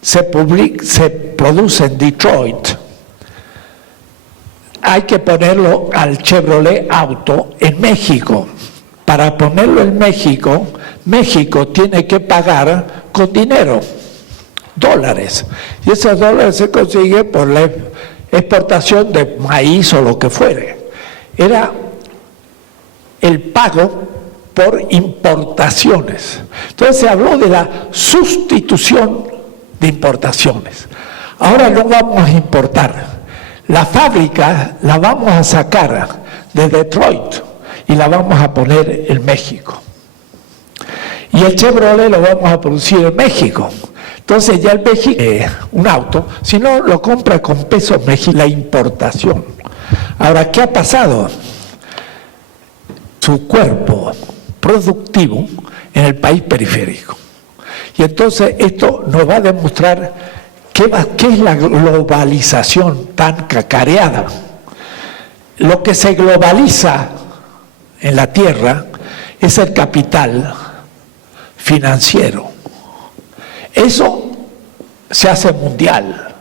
se produce en Detroit, hay que ponerlo al Chevrolet Auto en México. Para ponerlo en México, México tiene que pagar con dinero, dólares. Y esos dólares se consiguen por la exportación de maíz o lo que fuere. Era el pago por importaciones. Entonces se habló de la sustitución de importaciones. Ahora no vamos a importar. La fábrica la vamos a sacar de Detroit y la vamos a poner en México. Y el Chevrolet lo vamos a producir en México. Entonces ya el México, un auto, si no lo compra con pesos mexicanos, la importación. Ahora, ¿qué ha pasado? su cuerpo productivo en el país periférico. Y entonces esto nos va a demostrar qué es la globalización tan cacareada. Lo que se globaliza en la tierra es el capital financiero. Eso se hace mundial.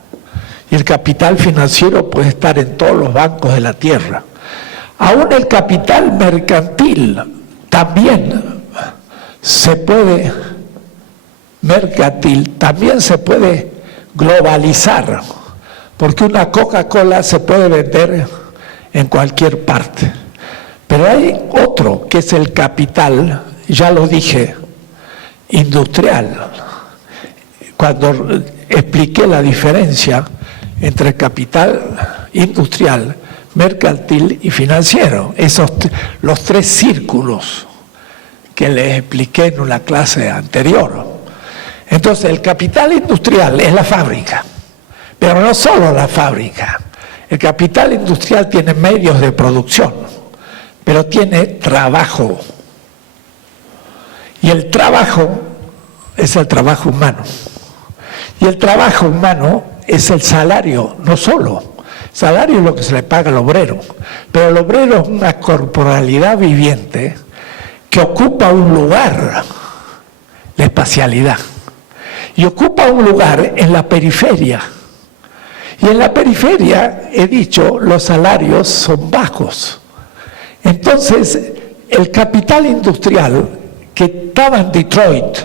Y el capital financiero puede estar en todos los bancos de la tierra. Aún el capital mercantil también se puede globalizar, porque una Coca-Cola se puede vender en cualquier parte. Pero hay otro que es el capital, ya lo dije, industrial. Cuando expliqué la diferencia entre capital industrial, mercantil y financiero, los tres círculos que les expliqué en una clase anterior. Entonces, el capital industrial es la fábrica, pero no solo la fábrica. El capital industrial tiene medios de producción, pero tiene trabajo. Y el trabajo es el trabajo humano. Y el trabajo humano es el salario, no solo. Salario es lo que se le paga al obrero, pero el obrero es una corporalidad viviente que ocupa un lugar, la espacialidad, y ocupa un lugar en la periferia. Y en la periferia, he dicho, los salarios son bajos. Entonces, el capital industrial que estaba en Detroit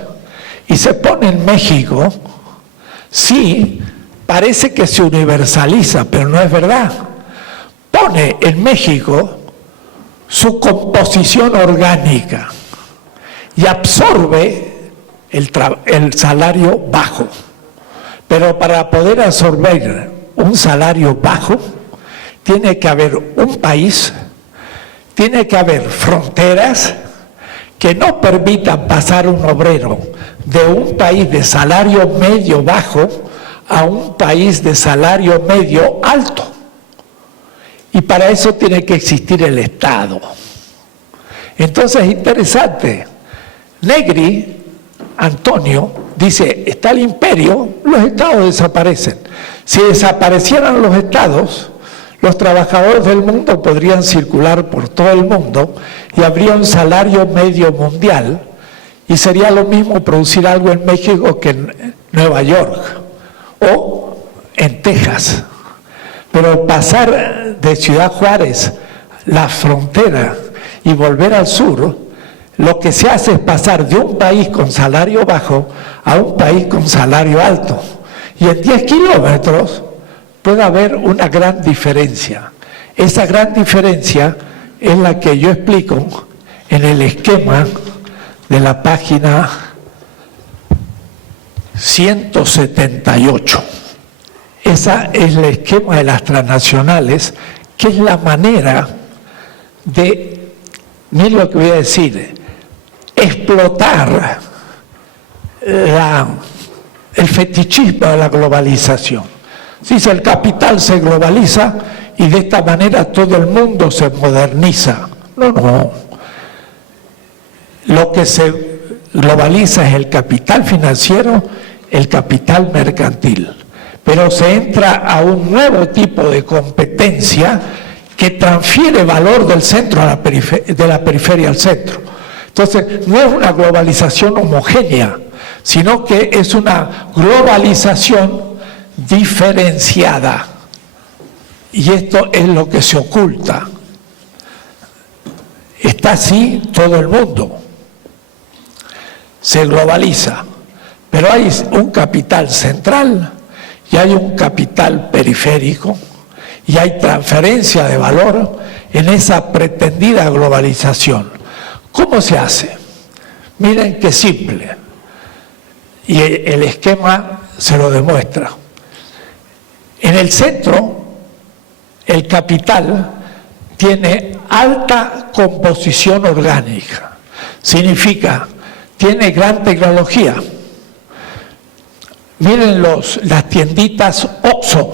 y se pone en México, sí, parece que se universaliza, pero no es verdad. Pone en México su composición orgánica y absorbe el salario bajo. Pero para poder absorber un salario bajo, tiene que haber un país, tiene que haber fronteras que no permitan pasar un obrero de un país de salario medio bajo a un país de salario medio alto. Y para eso tiene que existir el Estado. Entonces es interesante. Negri, Antonio, dice, está el imperio, los estados desaparecen. Si desaparecieran los estados, los trabajadores del mundo podrían circular por todo el mundo y habría un salario medio mundial y sería lo mismo producir algo en México que en Nueva York o en Texas. Pero pasar de Ciudad Juárez, la frontera, y volver al sur, lo que se hace es pasar de un país con salario bajo a un país con salario alto. Y en 10 kilómetros puede haber una gran diferencia. Esa gran diferencia es la que yo explico en el esquema de la página 178. Esa es el esquema de las transnacionales, que es la manera de, miren lo que voy a decir, explotar el fetichismo de la globalización. Si el capital se globaliza y de esta manera todo el mundo se moderniza. No. Lo que se globaliza es el capital financiero, el capital mercantil. Pero se entra a un nuevo tipo de competencia que transfiere valor del centro a de la periferia al centro. Entonces, no es una globalización homogénea, sino que es una globalización diferenciada. Y esto es lo que se oculta. Está así todo el mundo. Se globaliza. Pero hay un capital central y hay un capital periférico y hay transferencia de valor en esa pretendida globalización. ¿Cómo se hace? Miren qué simple. Y el esquema se lo demuestra. En el centro, el capital tiene alta composición orgánica. Significa, tiene gran tecnología. Miren las tienditas Oxxo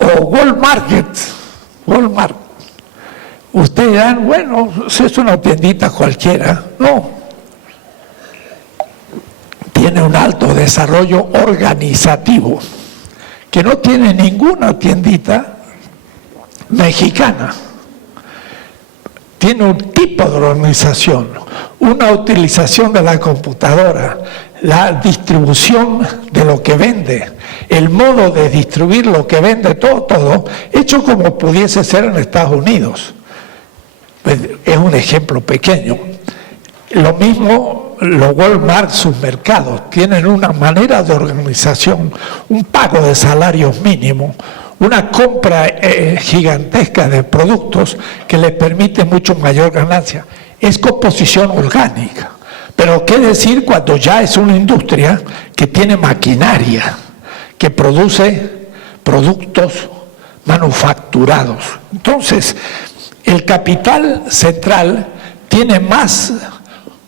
o Walmart. Ustedes dirán, bueno, es una tiendita cualquiera. No. Tiene un alto desarrollo organizativo que no tiene ninguna tiendita mexicana. Tiene un tipo de organización, una utilización de la computadora, la distribución de lo que vende, el modo de distribuir lo que vende, todo, hecho como pudiese ser en Estados Unidos. Es un ejemplo pequeño. Lo mismo los Walmart, sus mercados, tienen una manera de organización, un pago de salarios mínimos, una compra gigantesca de productos que les permite mucho mayor ganancia. Es composición orgánica. Pero ¿qué decir cuando ya es una industria que tiene maquinaria, que produce productos manufacturados? Entonces, el capital central tiene más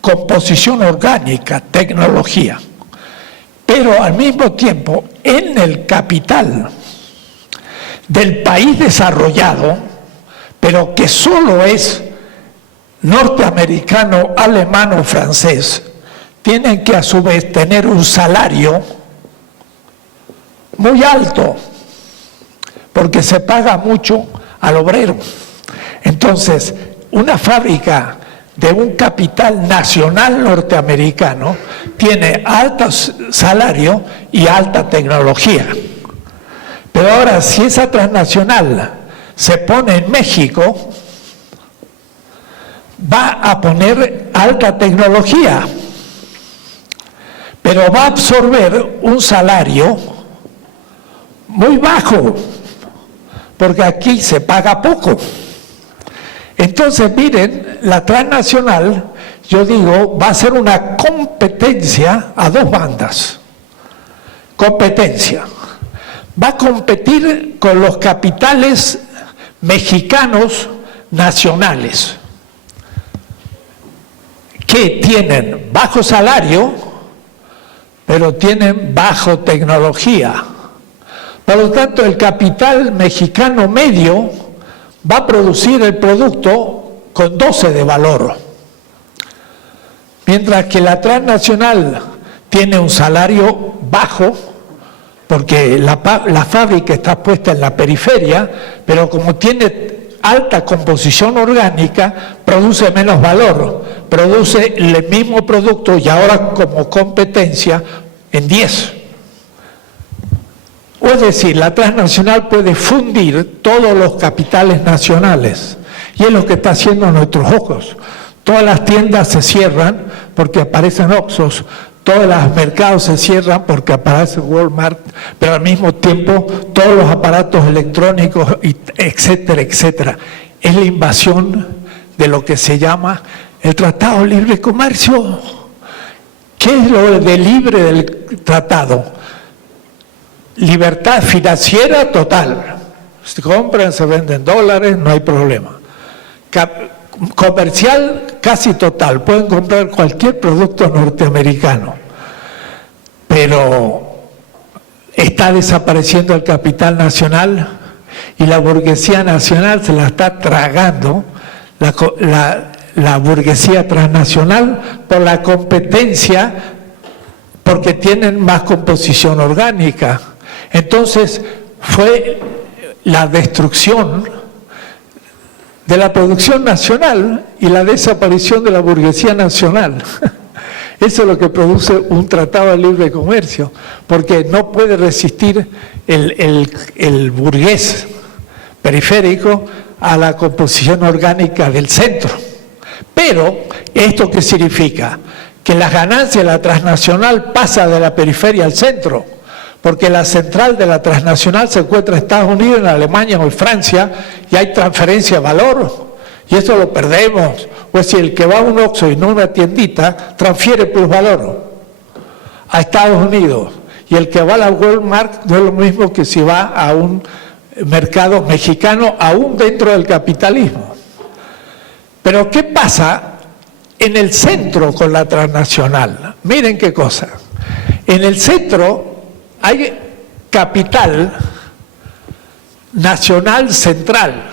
composición orgánica, tecnología, pero al mismo tiempo en el capital del país desarrollado, pero que solo es norteamericano, alemán o francés, tienen que a su vez tener un salario muy alto, porque se paga mucho al obrero. Entonces, una fábrica de un capital nacional norteamericano tiene alto salario y alta tecnología. Pero ahora, si esa transnacional se pone en México, va a poner alta tecnología, pero va a absorber un salario muy bajo, porque aquí se paga poco. Entonces, miren, la transnacional, yo digo, va a ser una competencia a dos bandas. Competencia. Va a competir con los capitales mexicanos nacionales, que tienen bajo salario, pero tienen bajo tecnología. Por lo tanto, el capital mexicano medio va a producir el producto con 12 de valor, mientras que la transnacional tiene un salario bajo, porque la fábrica está puesta en la periferia, pero como tiene alta composición orgánica, produce menos valor, produce el mismo producto y ahora como competencia en 10. Es decir, la transnacional puede fundir todos los capitales nacionales, y es lo que está haciendo a nuestros ojos. Todas las tiendas se cierran porque aparecen Oxxos, todos los mercados se cierran porque aparece Walmart, pero al mismo tiempo todos los aparatos electrónicos, etcétera, etcétera. Es la invasión de lo que se llama el Tratado de Libre Comercio. ¿Qué es lo de libre del tratado? Libertad financiera total. Se compran, se venden dólares, no hay problema. Comercial casi total. Pueden comprar cualquier producto norteamericano. Pero está desapareciendo el capital nacional y la burguesía nacional se la está tragando, la burguesía transnacional, por la competencia, porque tienen más composición orgánica. Entonces, fue la destrucción de la producción nacional y la desaparición de la burguesía nacional. Eso es lo que produce un tratado de libre comercio, porque no puede resistir el burgués periférico a la composición orgánica del centro. Pero, ¿esto qué significa? Que las ganancias de la transnacional pasan de la periferia al centro, porque la central de la transnacional se encuentra en Estados Unidos, en Alemania o en Francia, y hay transferencia de valor, y eso lo perdemos. Pues si el que va a un Oxxo y no a una tiendita, transfiere plusvalor a Estados Unidos, y el que va a la Walmart no es lo mismo que si va a un mercado mexicano, aún dentro del capitalismo. Pero ¿qué pasa en el centro con la transnacional? Miren qué cosa. En el centro hay capital nacional central,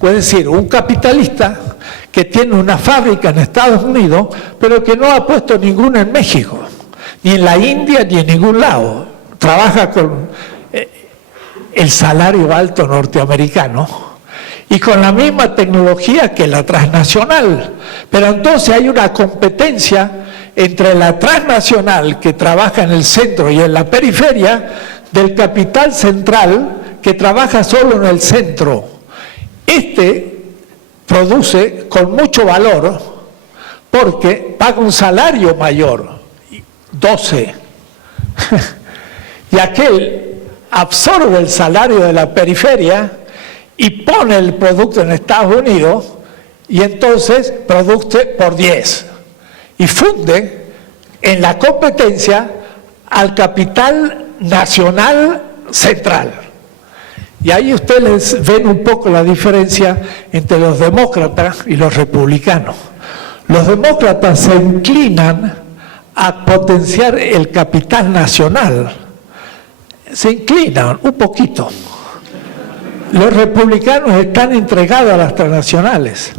Es decir, un capitalista que tiene una fábrica en Estados Unidos, pero que no ha puesto ninguna en México, ni en la India, ni en ningún lado. Trabaja con el salario alto norteamericano y con la misma tecnología que la transnacional. Pero entonces hay una competencia entre la transnacional, que trabaja en el centro y en la periferia, del capital central, que trabaja solo en el centro. Este produce con mucho valor porque paga un salario mayor, 12. Y aquel absorbe el salario de la periferia y pone el producto en Estados Unidos y entonces produce por 10. Y funde en la competencia al capital nacional central. Y ahí ustedes ven un poco la diferencia entre los demócratas y los republicanos. Los demócratas se inclinan a potenciar el capital nacional. Se inclinan un poquito. Los republicanos están entregados a las transnacionales.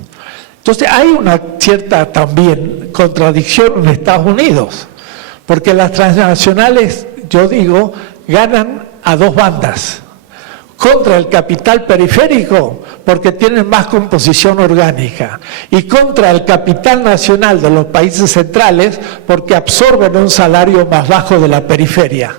Entonces hay una cierta también contradicción en Estados Unidos, porque las transnacionales, yo digo, ganan a dos bandas. Contra el capital periférico, porque tienen más composición orgánica, y contra el capital nacional de los países centrales, porque absorben un salario más bajo de la periferia.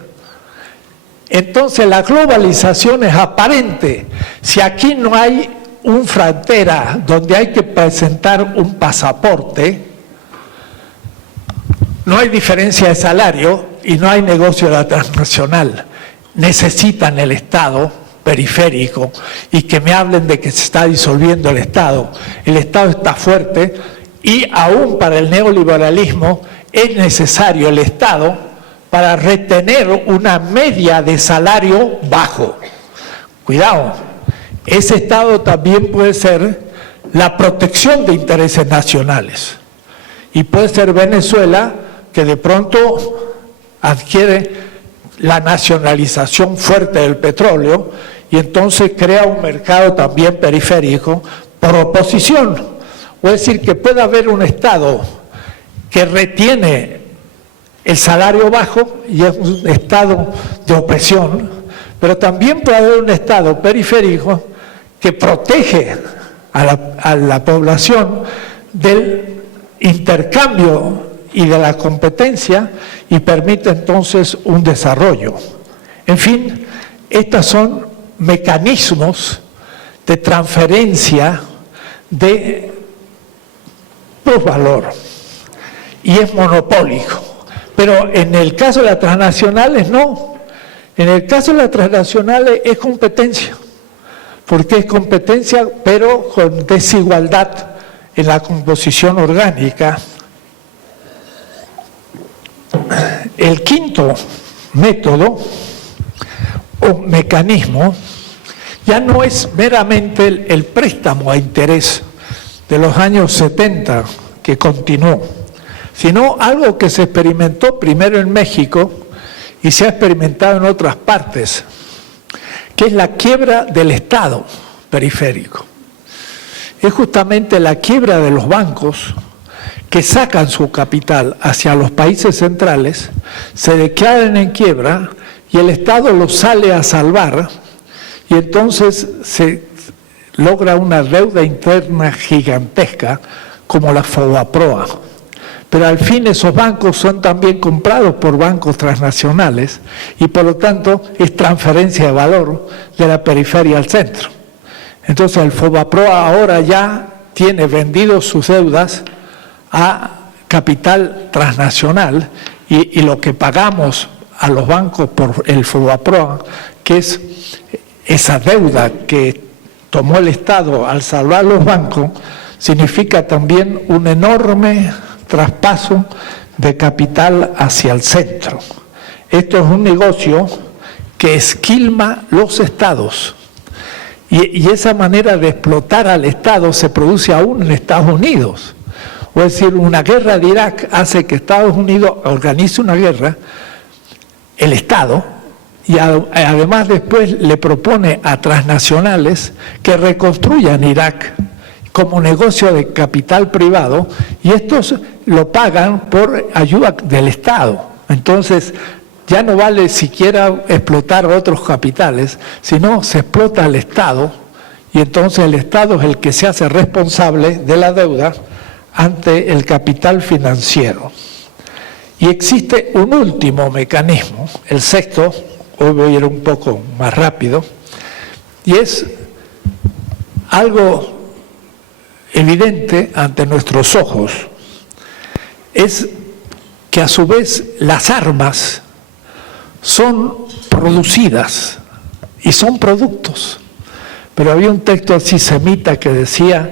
Entonces la globalización es aparente. Si aquí no hay una frontera donde hay que presentar un pasaporte, no hay diferencia de salario y no hay negocio de la transnacional. Necesitan el Estado periférico y que me hablen de que se está disolviendo el Estado. El Estado está fuerte y aún para el neoliberalismo es necesario el Estado para retener una media de salario bajo. Cuidado, ese Estado también puede ser la protección de intereses nacionales y puede ser Venezuela, que de pronto adquiere la nacionalización fuerte del petróleo y entonces crea un mercado también periférico por oposición. Es decir, que puede haber un Estado que retiene el salario bajo y es un Estado de opresión, pero también puede haber un Estado periférico que protege a la población del intercambio y de la competencia y permite entonces un desarrollo. En fin, estos son mecanismos de transferencia de plusvalor y es monopólico. Pero en el caso de las transnacionales no. En el caso de las transnacionales es competencia, porque es competencia pero con desigualdad en la composición orgánica. El quinto método o mecanismo ya no es meramente el préstamo a interés de los años 70 que continuó, sino algo que se experimentó primero en México y se ha experimentado en otras partes, que es la quiebra del Estado periférico. Es justamente la quiebra de los bancos que sacan su capital hacia los países centrales, se declaran en quiebra y el Estado los sale a salvar y entonces se logra una deuda interna gigantesca como la Fobaproa. Pero al fin esos bancos son también comprados por bancos transnacionales y por lo tanto es transferencia de valor de la periferia al centro. Entonces el Fobaproa ahora ya tiene vendido sus deudas a capital transnacional y lo que pagamos a los bancos por el Fobaproa, que es esa deuda que tomó el Estado al salvar los bancos, significa también un enorme traspaso de capital hacia el centro. Esto es un negocio que esquilma los estados y esa manera de explotar al Estado se produce aún en Estados Unidos. Es decir, una guerra de Irak hace que Estados Unidos organice una guerra, el Estado, y además después le propone a transnacionales que reconstruyan Irak como negocio de capital privado, y estos lo pagan por ayuda del Estado. Entonces ya no vale siquiera explotar otros capitales, sino se explota al Estado, y entonces el Estado es el que se hace responsable de la deuda ante el capital financiero. Y existe un último mecanismo, el sexto, hoy voy a ir un poco más rápido, y es algo evidente ante nuestros ojos, es que a su vez las armas son producidas y son productos. Pero había un texto antisemita que decía: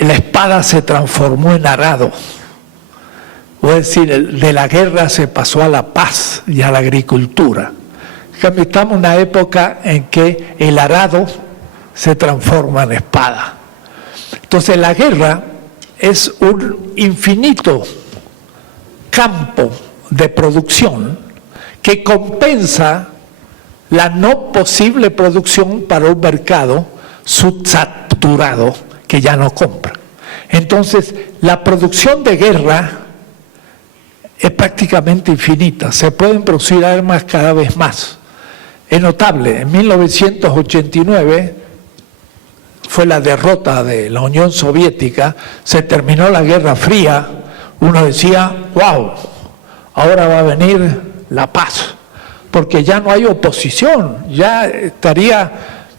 la espada se transformó en arado. Es decir, de la guerra se pasó a la paz y a la agricultura. En cambio, estamos en una época en que el arado se transforma en espada. Entonces la guerra es un infinito campo de producción que compensa la no posible producción para un mercado subsaturado que ya no compra. Entonces, la producción de guerra es prácticamente infinita, se pueden producir armas cada vez más. Es notable, en 1989 fue la derrota de la Unión Soviética, se terminó la Guerra Fría, uno decía: wow, ahora va a venir la paz, porque ya no hay oposición, ya estaría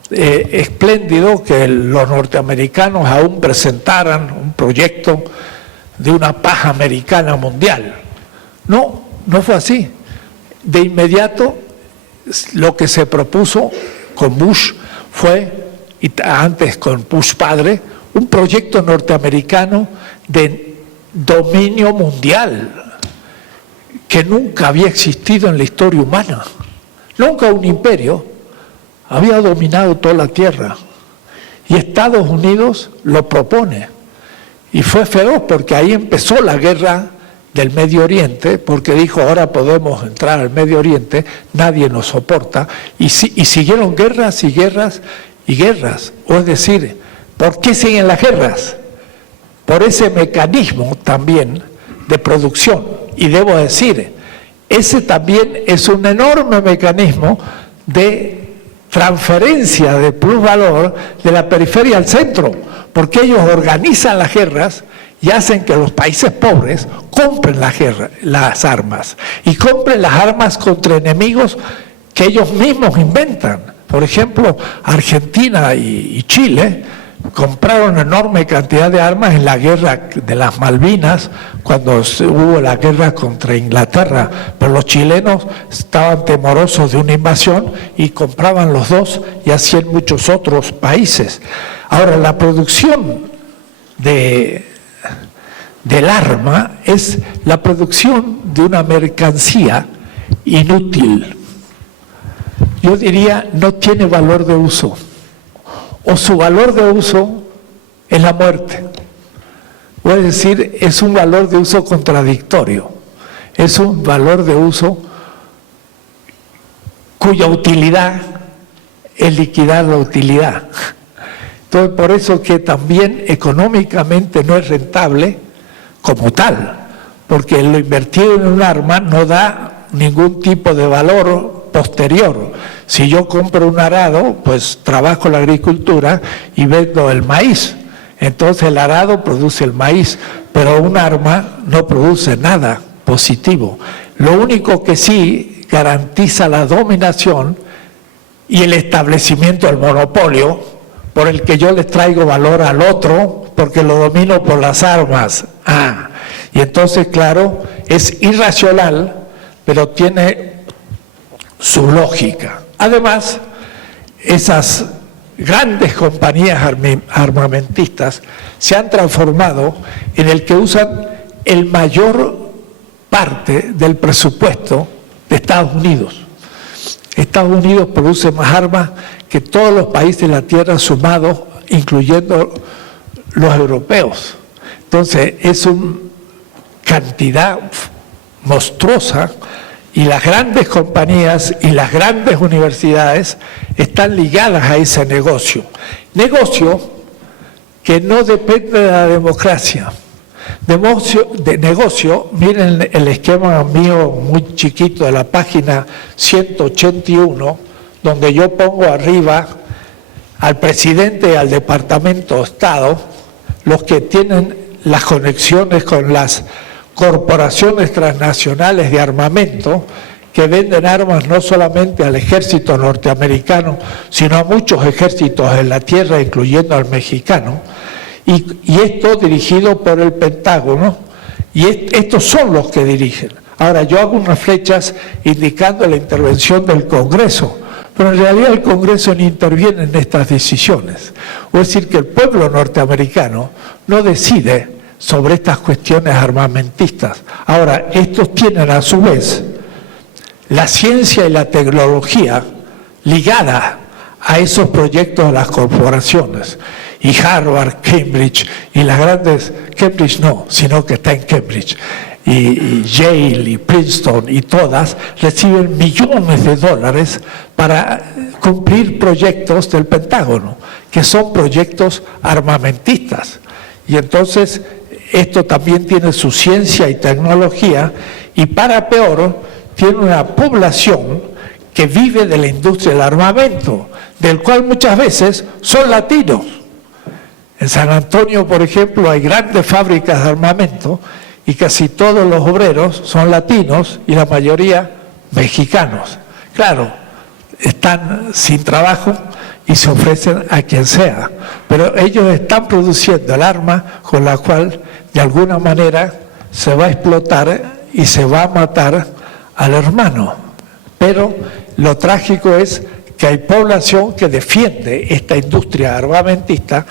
espléndido que los norteamericanos aún presentaran un proyecto de una paz americana mundial. No, no fue así. De inmediato lo que se propuso con Bush fue, y antes con Bush padre, un proyecto norteamericano de dominio mundial que nunca había existido en la historia humana. Nunca un imperio había dominado toda la tierra, y Estados Unidos lo propone, y fue feroz porque ahí empezó la guerra del Medio Oriente, porque dijo: ahora podemos entrar al Medio Oriente, nadie nos soporta, y siguieron guerras y guerras y guerras. O es decir, ¿por qué siguen las guerras? Por ese mecanismo también de producción. Y debo decir, ese también es un enorme mecanismo de transferencia de plusvalor de la periferia al centro, porque ellos organizan las guerras y hacen que los países pobres compren las armas, y compren las armas contra enemigos que ellos mismos inventan. Por ejemplo, Argentina y Chile compraron enorme cantidad de armas en la guerra de las Malvinas, cuando hubo la guerra contra Inglaterra, pero los chilenos estaban temorosos de una invasión y compraban los dos, y así en muchos otros países. Ahora, la producción del arma es la producción de una mercancía inútil. Yo diría, no tiene valor de uso, o su valor de uso es la muerte. O es decir, es un valor de uso contradictorio, es un valor de uso cuya utilidad es liquidar la utilidad. Entonces, por eso que también económicamente no es rentable como tal, porque lo invertido en un arma no da ningún tipo de valor posterior. Si yo compro un arado, pues trabajo la agricultura y vendo el maíz. Entonces el arado produce el maíz, pero un arma no produce nada positivo. Lo único que sí garantiza la dominación y el establecimiento del monopolio, por el que yo les traigo valor al otro, porque lo domino por las armas. Y entonces, claro, es irracional, pero tiene su lógica. Además, esas grandes compañías armamentistas se han transformado en el que usan el mayor parte del presupuesto de Estados Unidos. Estados Unidos produce más armas que todos los países de la Tierra sumados, incluyendo los europeos. Entonces, es una cantidad monstruosa Y las grandes compañías y las grandes universidades están ligadas a ese negocio. Negocio que no depende de la democracia. De negocio, miren el esquema mío muy chiquito de la página 181, donde yo pongo arriba al presidente y al Departamento de Estado, los que tienen las conexiones con las corporaciones transnacionales de armamento que venden armas no solamente al ejército norteamericano, sino a muchos ejércitos en la tierra, incluyendo al mexicano, y esto dirigido por el Pentágono, y estos son los que dirigen. Ahora, yo hago unas flechas indicando la intervención del Congreso, pero en realidad el Congreso ni interviene en estas decisiones. Es decir, que el pueblo norteamericano no decide sobre estas cuestiones armamentistas. Ahora, estos tienen a su vez la ciencia y la tecnología ligada a esos proyectos de las corporaciones. Y Harvard, Cambridge, y las grandes, Cambridge no, sino que está en Cambridge, y Yale y Princeton y todas reciben millones de dólares para cumplir proyectos del Pentágono, que son proyectos armamentistas. Y entonces esto también tiene su ciencia y tecnología, y para peor, tiene una población que vive de la industria del armamento, del cual muchas veces son latinos. En San Antonio, por ejemplo, hay grandes fábricas de armamento y casi todos los obreros son latinos y la mayoría mexicanos. Claro, están sin trabajo y se ofrecen a quien sea, pero ellos están produciendo el arma con la cual de alguna manera se va a explotar y se va a matar al hermano. Pero lo trágico es que hay población que defiende esta industria armamentista,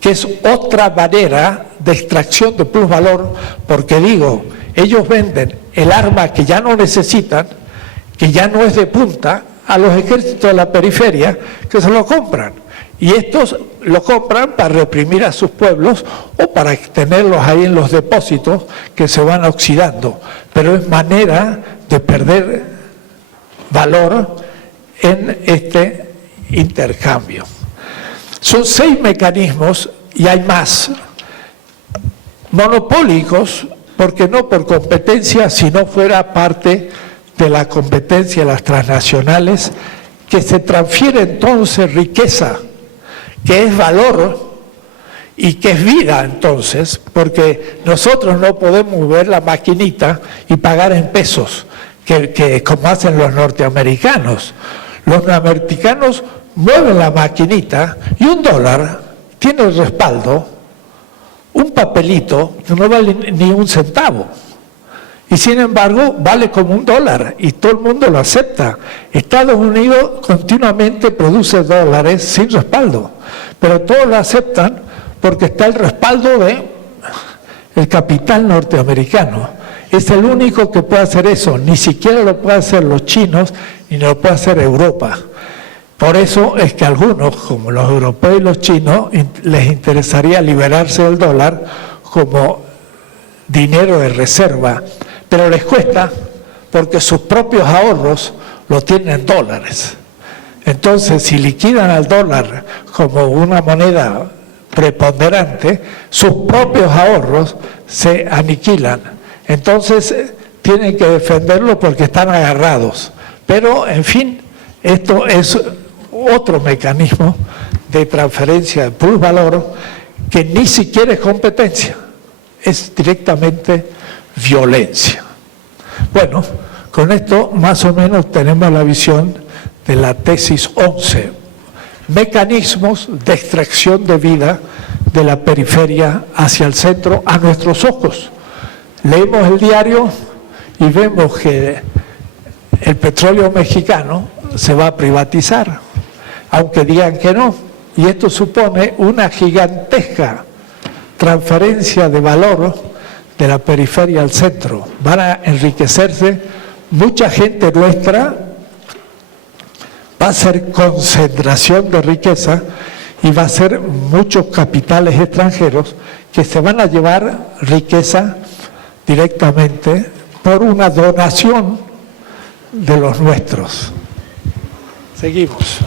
que es otra manera de extracción de plusvalor, porque digo, ellos venden el arma que ya no necesitan, que ya no es de punta, a los ejércitos de la periferia que se lo compran. Y estos lo compran para reprimir a sus pueblos o para tenerlos ahí en los depósitos que se van oxidando. Pero es manera de perder valor en este intercambio. Son 6 mecanismos y hay más. Monopólicos, porque no por competencia, si no fuera parte de la competencia de las transnacionales, que se transfiere entonces riqueza, que es valor y que es vida entonces, porque nosotros no podemos ver la maquinita y pagar en pesos, que como hacen los norteamericanos. Los norteamericanos mueven la maquinita y $1 tiene el respaldo, un papelito que no vale ni un centavo. Y sin embargo vale como $1 y todo el mundo lo acepta. Estados Unidos continuamente produce dólares sin respaldo, pero todos lo aceptan porque está el respaldo del capital norteamericano. Es el único que puede hacer eso, ni siquiera lo pueden hacer los chinos, ni lo puede hacer Europa. Por eso es que a algunos, como los europeos y los chinos, les interesaría liberarse del dólar como dinero de reserva, pero les cuesta porque sus propios ahorros lo tienen en dólares. Entonces, si liquidan al dólar como una moneda preponderante, sus propios ahorros se aniquilan. Entonces, tienen que defenderlo porque están agarrados. Pero, en fin, esto es otro mecanismo de transferencia de plusvalor que ni siquiera es competencia, es directamente violencia. Bueno, con esto más o menos tenemos la visión de la tesis 11, mecanismos de extracción de vida de la periferia hacia el centro a nuestros ojos. Leemos el diario y vemos que el petróleo mexicano se va a privatizar, aunque digan que no, y esto supone una gigantesca transferencia de valor de la periferia al centro. Van a enriquecerse mucha gente nuestra, va a ser concentración de riqueza y va a ser muchos capitales extranjeros que se van a llevar riqueza directamente por una donación de los nuestros. Seguimos.